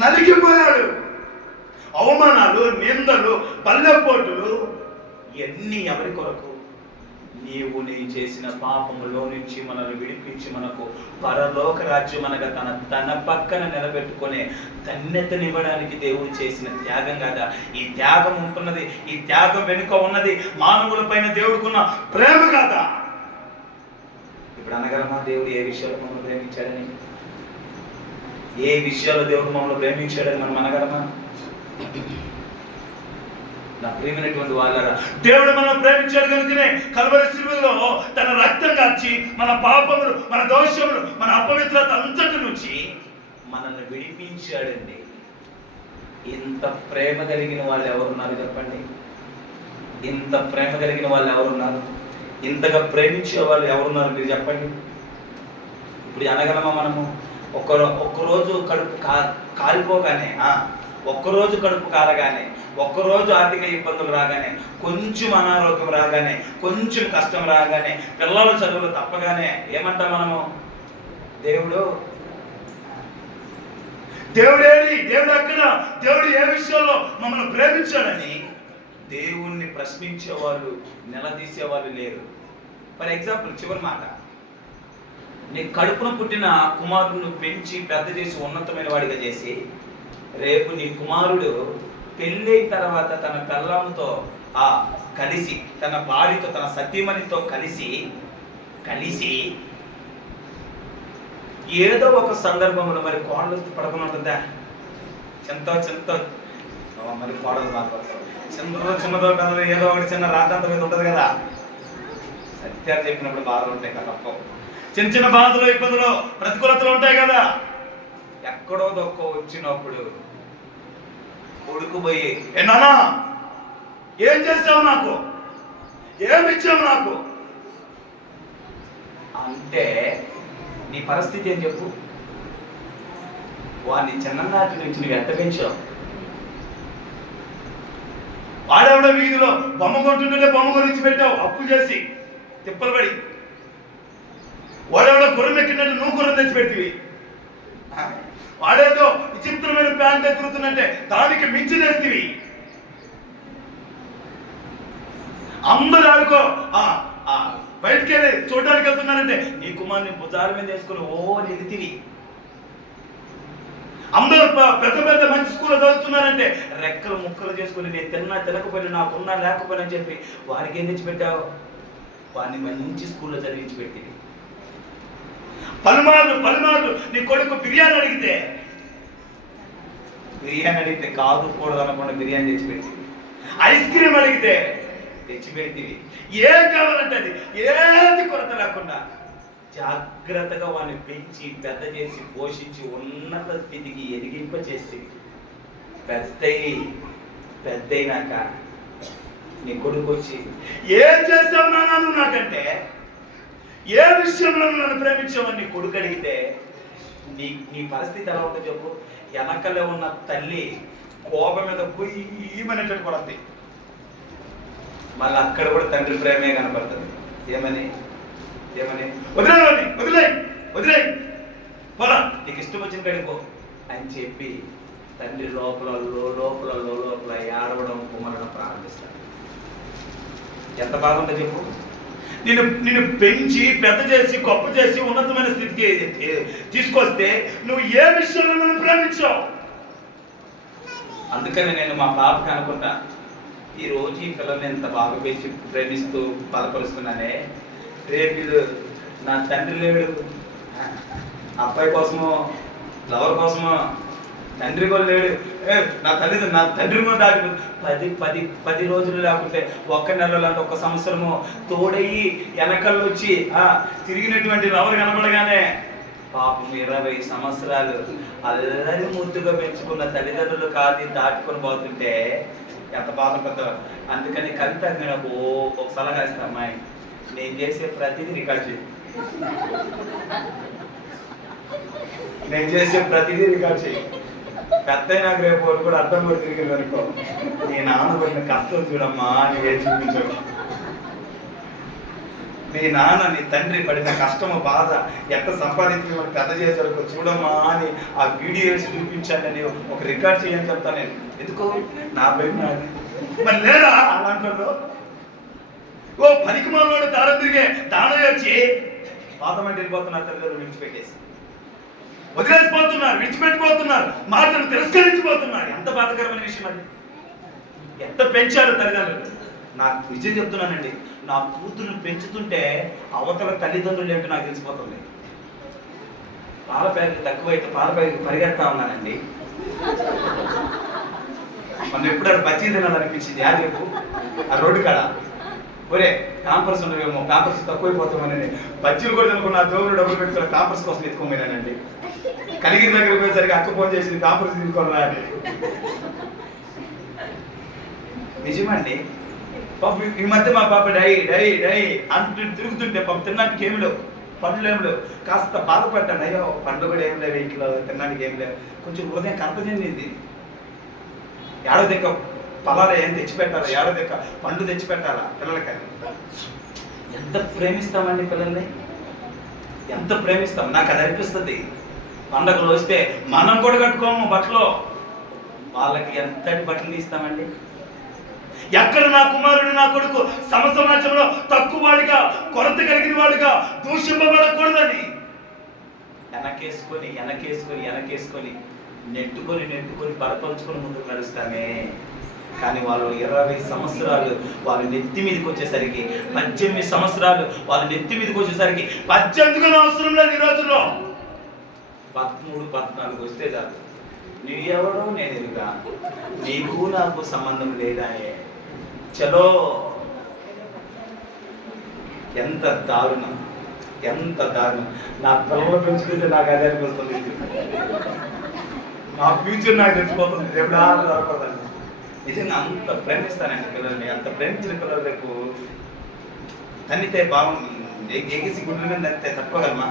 నలిగిపోయాడు. అవమానాలు, నిందలు, పల్లెపోటులు ఇవన్నీ ఎవరి కొరకు? నీవు నేను చేసిన పాపములో నుంచి మనల్ని విడిపించి మనకు పరలోక రాజ్యం అనగా తన పక్కన నిలబెట్టుకునే ధన్యతనివ్వడానికి దేవుడు చేసిన త్యాగం కదా ఈ త్యాగం ఉంటున్నది. ఈ త్యాగం వెనుక ఉన్నది మానవుల పైన దేవుడుకున్న ప్రేమ కదా. ఇప్పుడు అనగలమా దేవుడు ఏ విషయాలు మమ్మల్ని ప్రేమించాడని? ఏ విషయాలు దేవుడు మమ్మల్ని ప్రేమించాడని మనం అనగలమా? నా ప్రియమైనటువంటి వాళ్ళారా, దేవుడు మనం ప్రేమించాడు కనుకనే కల్వరి సిలువలో తన రక్తం కాచి మన పాపములు, మన దోషములు, మన అపవిత్రత అంతటి నుంచి మనల్ని విడిపించాడండి. ఇంత ప్రేమ కలిగిన వాళ్ళు ఎవరున్నారు చెప్పండి? ఇంత ప్రేమ కలిగిన వాళ్ళు ఎవరున్నారు? ఇంతగా ప్రేమించే వాళ్ళు ఎవరున్నారు మీరు చెప్పండి? ఇప్పుడు అనగలమా మనము? ఒక్కరోజు కడుపు కాలిపోగానే, ఒక్కరోజు కడుపు కాలగానే, ఒక్కరోజు ఆర్థిక ఇబ్బందులు రాగానే, కొంచెం అనారోగ్యం రాగానే, కొంచెం కష్టం రాగానే, పిల్లల చదువులు తప్పగానే ఏమంటాం మనము? దేవుడేడి, దేవుడు ఎక్కడ, దేవుడు ఏ విషయంలో మమ్మల్ని ప్రేమించాడని దేవుణ్ణి ప్రశ్నించేవాళ్ళు, నిలదీసేవాళ్ళు లేరు. ఫర్ ఎగ్జాంపుల్, చివరి మాట, నీ కడుపున పుట్టిన కుమారుడిని పెంచి పెద్ద చేసి ఉన్నతమైన వాడిగా చేసి రేపు నీ కుమారుడు పెళ్ళైన తర్వాత తన పిల్లలతో కలిసి, తన భార్యతో, తన సతీమణితో కలిసి ఏదో ఒక సందర్భంలో మరి కోడలు పడకుండా ఉంటుందా? చింత మరి కోడలు మాట్లాడతారు, చిన్నదో పెద్దదో ఏదో ఒకటి చిన్న రాద్దంత మీద ఉంటుంది కదా. సత్యాలు చెప్పినప్పుడు బాధలు ఉంటాయి కదా, తప్ప చిన్న చిన్న బాధలు, ఇబ్బందులు, ప్రతికూలతలు ఉంటాయి కదా. ఎక్కడో దొక్క వచ్చినప్పుడు కొడుకు పోయి, నాన్నా ఏం చేసావు, నాకు ఏమిచ్చావు నాకు? అంటే నీ పరిస్థితి ఏం చెప్పు? వాడిని చిన్ననాటి నుంచి నువ్వు ఎంత పెంచావు? వాడెవడో వీధిలో బొమ్మ కొంటుంటే బొమ్మ గురించి పెట్టావు అప్పు చేసి తిప్పలు పడి. వాడెవడో గుర్రం ఎక్కినట్టు నువ్వు గుర్రం తెచ్చి పెట్టివి. వాడేదో విచిత్రమైన ప్యాంట్ ఎదురుతుందంటే దానికి మించి చేస్తేవి. అందరూ ఆడుకో బయటికి వెళ్ళి చూడడానికి వెళ్తున్నారంటే నీ కుమార్ని భుజాల మీద వేసుకుని నెగితివి. అందరూ పెద్ద పెద్ద మంచి స్కూల్లో చదువుతున్నారంటే రెక్కలు ముక్కలు చేసుకుని నేను తినకపోయినా నాకున్నా లేకపోయినా అని చెప్పి వారికి ఏం తెచ్చిపెట్టావు? వాడిని మంచి స్కూల్లో చదివించి పెట్టి పలుమార్లు నీ కొడుకు బిర్యానీ అడిగితే కాదు కూడదు అనకుండా బిర్యానీ తెచ్చిపెట్టి, ఐస్ క్రీమ్ అడిగితే తెచ్చిపెట్టివి. ఏం కావాలంటే అది ఏది కొరత లేకుండా జాగ్రత్తగా వాడిని పెంచి పెద్ద చేసి పోషించి ఉన్నత స్థితికి ఎదిగింప చేసి పెద్దయినాక నీ కొడుకు వచ్చి ఏం చేస్తావు నాన్న నువ్వు నాకంటే, ఏ విషయంలో నన్ను ప్రేమించావని నీ కొడుకు అడిగితే నీ పరిస్థితి ఎలా ఉంటుందో చెప్పు. వెనకలే ఉన్న తల్లి కోపం మీద పొయ్యమనేటట్టు కొడద్ది. మళ్ళీ అక్కడ కూడా తండ్రి ప్రేమే కనపడుతుంది. ఏమని వదిలే పోరా నీకు ఇష్టం వచ్చిన కడిపో అని చెప్పి తండ్రి లోపల ఏడవడం కుమ్మరడం ప్రారంభిస్తాడు. ఎంత బాగుందో చెప్పు. నిన్ను పెంచి పెద్ద చేసి గొప్ప చేసి ఉన్నతమైన స్థితికి తీసుకొస్తే నువ్వు ఏ విషయంలో నన్ను ప్రేమించావు? అందుకని నేను మా పాపకి అనుకుంటా, ఈ రోజు ఈ పిల్లల్ని ఎంత బాగా పెంచి ప్రేమిస్తూ బలపరుస్తున్నానే, రేపు నా తండ్రి లేడు, అబ్బాయి కోసమో లవర్ కోసమో తండ్రి కూడా లేడు, నా తండ్రి కూడా దాటి 10 రోజులు లేకుంటే ఒక్క నెలలో అంటే 1 సంవత్సరము తోడయ్యి వెనకల్లో వచ్చి తిరిగినటువంటి లవర్ కనపడగానే పాపం 20 సంవత్సరాలు అల్లరి ముద్దుగా పెంచుకున్న తల్లిదండ్రులు కాదు దాటుకొని పోతుంటే ఎంత బాధపడతారు. అందుకని కవిత నాకు ఒక సలహా ఇస్తా, అమ్మాయి నేను చేసే ప్రతిదీ రికార్డ్ చేయి, పెద్ద నాకు రేపు కూడా అర్థం కూడా తిరిగింది అనుకో, నీ నాన్న పడిన కష్టం చూడమ్మా అని ఏం చూపించావు. నీ నాన్న నీ తండ్రి పడిన కష్టము బాధ ఎంత సంపాదించి పెద్ద చేశారు చూడమ్మా అని ఆ వీడియో వేసి చూపించాను అని ఒక రికార్డ్ చేయని చెప్తాను నేను. ఎందుకో నా భయం మరి లేదా అలాంటి ఓ పనికి మనలోని దారం తిరిగే దానం వచ్చి పాతమంటే వెళ్ళిపోతున్నారు, తల్లిదండ్రులు విడిచిపెట్టేసి వదిలేసిపోతున్నారు, విడిచిపెట్టిపోతున్నారు, మాటలు తిరస్కరించిపోతున్నారు. ఎంత బాధకరమైన విషయం అది. ఎంత పెంచారు తల్లిదండ్రులు. నాకు నిజం చెప్తున్నానండి, నా కూతురుని పెంచుతుంటే అవతల తల్లిదండ్రులు ఏంటో నాకు తెలిసిపోతుంది. పాల ప్యాకెట్ తక్కువైతే పాల ప్యాకెట్ పరిగెడతా ఉన్నానండి. మనం ఎప్పుడు బజ్జీ తినాలనిపించింది ఆ చెప్పు ఆ రోడ్డు కాడ, ఒరే కాంపర్స్ ఉండవేమో, కాంపర్స్ తక్కువైపోతామని బజ్జీలు కూడా అనుకున్న జోబులు డబ్బులు పెట్టుకుని కాంపర్స్ కోసం ఎత్తుకోమేనానండి. కలిగిరి దగ్గర పోయేసరికి అక్క ఫోన్ చేసింది కాంపర్స్ తీసుకోవాలా అని. నిజమండి, పాప ఈ మధ్య మా పాప డై అంటూ తిరుగుతుంటే పాప తిన్నానికి ఏమి లేవు, పండ్లు ఏమి లేవు. కాస్త బాధపడ్డాను, అయ్యో పండ్లు కూడా ఏం లేవు ఇంట్లో, తిన్నానికి ఏం లేవు. కొంచెం హృదయం కర్త చెందింది. ఏడో దగ్గర పొలాలు ఏం తెచ్చిపెట్టాలా, ఏడో దగ్గర పండ్లు తెచ్చిపెట్టాలా పిల్లలకి. ఎంత ప్రేమిస్తామండి పిల్లల్ని, ఎంత ప్రేమిస్తాం. నాకు అది అనిపిస్తుంది. పండగలు వస్తే మనం కూడా కట్టుకోము బట్టలు, వాళ్ళకి ఎంతటి బట్టలు ఇస్తామండి. ఎక్కడ నా కుమారుడు నా కొడుకు సమాజంలో తక్కువ వాడిగా కొరత కలిగిన వాడిగా దూషింపబడకూడదని వెనకేసుకొని నెట్టుకొని బలపరుచుకొని ముందుకు నడుస్తామే. కానీ వాళ్ళు 20 సంవత్సరాలు వాళ్ళ నెత్తి మీదకి వచ్చేసరికి, 18 సంవత్సరాలు వాళ్ళ నెత్తి మీదకి వచ్చేసరికి 18 అవసరం లేదు. ఈ రోజుల్లో 13, 14 వస్తే చాలు, నువ్వెవరో నేను ఎదుగా, నీకు నాకు సంబంధం లేదా, చలో. ఎంత దారుణం. నా పిల్లలు పెంచుకుంటే నాకు అదే అనిపిస్తుంది. నా ఫ్యూచర్ నాకు తెలిసిపోతుంది, రేపు రాకూడదండి. నిజంగా అంత ప్రేమిస్తానండి పిల్లల్ని. అంత ప్రేమించిన పిల్లలు రేపు తన్నితే బాగుంది, ఎగిసి గుండెల మీద తన్నితే తట్టుకోగలమా?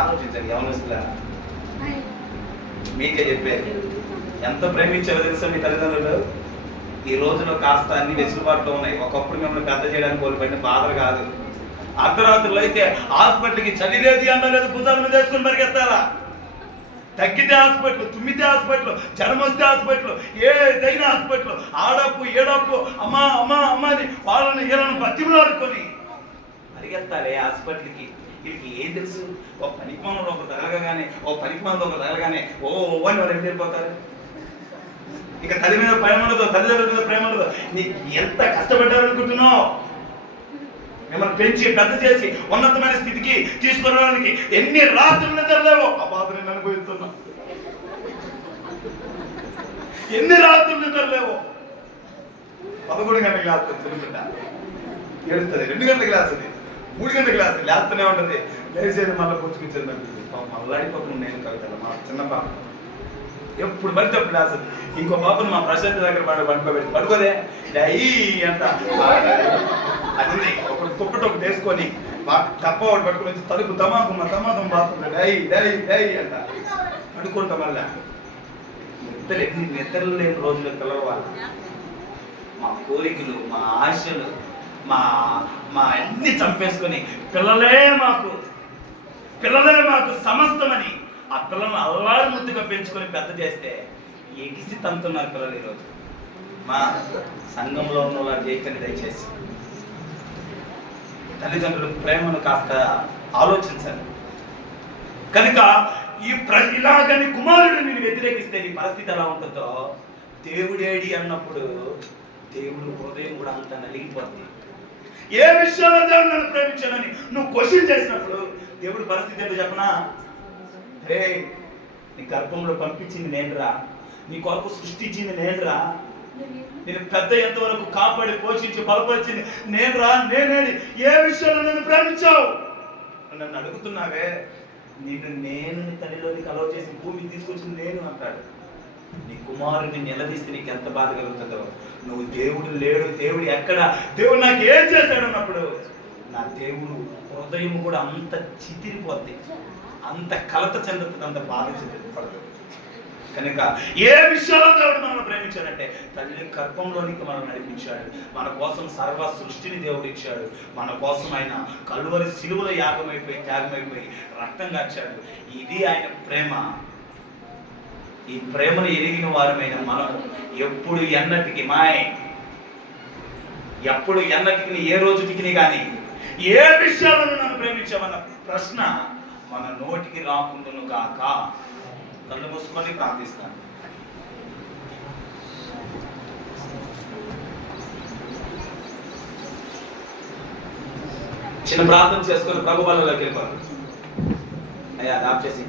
ఆలోచించండి యవనస్తులా, మీకే చెప్పారు. ఎంత ప్రేమించారో తెలుసా మీ తల్లిదండ్రులు? ఈ రోజులో కాస్త అన్ని వెసులుబాటులో ఉన్నాయి. ఒకప్పుడు మిమ్మల్ని పెద్ద చేయడానికి కోల్పోయిన బాధలు కాదు. అర్ధరాత్రులు అయితే హాస్పిటల్కి చలి లేదు, అన్న లేదు, భుజాల మీద వేసుకుని పరిగెత్తాలా. తగ్గితే హాస్పిటల్, తుమ్మితే హాస్పిటల్, జ్వరం వస్తే హాస్పిటల్, ఏదైనా హాస్పిటల్, ఆడప్పు ఏడప్పు అమ్మా అమ్మా అమ్మ అని వాళ్ళని వీళ్ళని బతిమలాడుకొని పరిగెత్తాలి హాస్పిటల్కి. వీళ్ళకి ఏం తెలుసు? ఒక పనికిమాలలో ఒక తగలగానే, ఒక పనికిమాలలో ఒక తగలగానే ఓ అని వాళ్ళు వెళ్ళిపోతారు. ఇక తల్లి మీద ప్రేమ ఉండదు, తల్లిదండ్రుల మీద ప్రేమ ఉండదు. నీకు ఎంత కష్టపడ్డారనుకుంటున్నావు? మిమ్మల్ని పెంచి పెద్ద చేసి ఉన్నతమైన స్థితికి తీసుకురావడానికి ఎన్ని రాత్రులు నిద్రలేవో ఆ బాధ నేను అనుభవిస్తున్నా. ఎన్ని రాత్రులు నిద్రలేవో. 11 గంటల క్లాస్ తిరుగుతుంటా, ఏడుస్తుంది. 2 గంటల క్లాస్ ఉంది, 3 గంటల క్లాస్ లేస్తూనే ఉంటుంది. లేచేది మళ్ళీ పుచ్చుకొచ్చేది మళ్ళాడిపోతుంది. నేను కవితలు మా చిన్న పాప ఎప్పుడు పడితే అప్పుడు లేస్తుంది. ఇంకో పాపను మా ప్రశాంత్ దగ్గర పడుకోబెట్టి పడుకోదే డై అంట. అది ఒకటి తుప్పటి ఒకటి వేసుకొని తప్ప ఒకటి పట్టుకొని తలుపు తమాకం బాగుంటుంది. డై డై డై అంట పడుకుంటాం. మళ్ళా నిద్రలు లేని రోజులు పిలవాలి. మా కోరికలు, మా ఆశలు, మా అన్ని చంపేసుకొని పిల్లలే మాకు సమస్తమని ఆ పిల్లలను అల్లారి ముద్దుగా పెంచుకొని పెద్ద చేస్తే ఎగిసి తంతున్నారు పిల్లలు ఈరోజు. మా సంఘంలో ఉన్న వాళ్ళు చేయకండి దయచేసి. తల్లిదండ్రుల ప్రేమను కాస్త ఆలోచించాలి. కనుక ఇలాగని కుమారుడు నేను వ్యతిరేకిస్తే నీ పరిస్థితి ఎలా ఉంటుందో, దేవుడేడి అన్నప్పుడు దేవుడు హృదయం కూడా అంత నలిగిపోతుంది. ఏ విషయంలో దేవుడు నన్ను ప్రేమించానని నువ్వు క్వశ్చన్ చేసినప్పుడు దేవుడి పరిస్థితి ఏంటో చెప్పనా? రే, నీ గర్భంలో పంపించింది నేనురా, నీ కొరకు సృష్టించింది నేనురా, నేను పెద్ద ఎంతవరకు కాపాడి పోషించి బలపరిచింది నేనురా, నేనేది. ఏ విషయంలో నన్ను ప్రేమించావు నన్ను అడుగుతున్నావే. నేను తల్లిలోనికి అలవ చేసి భూమిని తీసుకొచ్చింది నేను అంటాడు. నీ కుమారుడిని నిలదీస్తే నీకు ఎంత బాధ కలుగుతుందో. నువ్వు దేవుడు లేడు, దేవుడు ఎక్కడ, దేవుడు నాకు ఏం చేశాడు అన్నప్పుడు నా దేవుడు హృదయం కూడా అంత చితిరిపోద్ది, అంత కలత చెందుతుంది, అంత బాధ చెందుతుంది. కనుక ఏ విషయాల్లో దేవుడు మనల్ని ప్రేమించాడంటే తల్లి గర్భంలోనికి మనం నడిపించాడు. మన కోసం సర్వ సృష్టిని దేవుడు ఇచ్చాడు. మన కోసం ఆయన కలువరి సిలువలో యాగమైపోయి త్యాగమైపోయి రక్తం కార్చాడు. ఇది ఆయన ప్రేమ. ఈ ప్రేమను ఎరిగిన వారమైన మనం ఎప్పుడు ఎన్నటికి ఏ రోజుకి కానీ ఏ విషయాలను నన్ను ప్రేమించామన్న ప్రశ్న మన నోటికి రాకుండాను కాక. కళ్ళు మూసుకొని ప్రార్థిస్తాను. చిన్న ప్రార్థన చేసుకొని ప్రభు బలంలోకి వెళ్ళిపోతారు. అయ్యా ఆప్ చేసి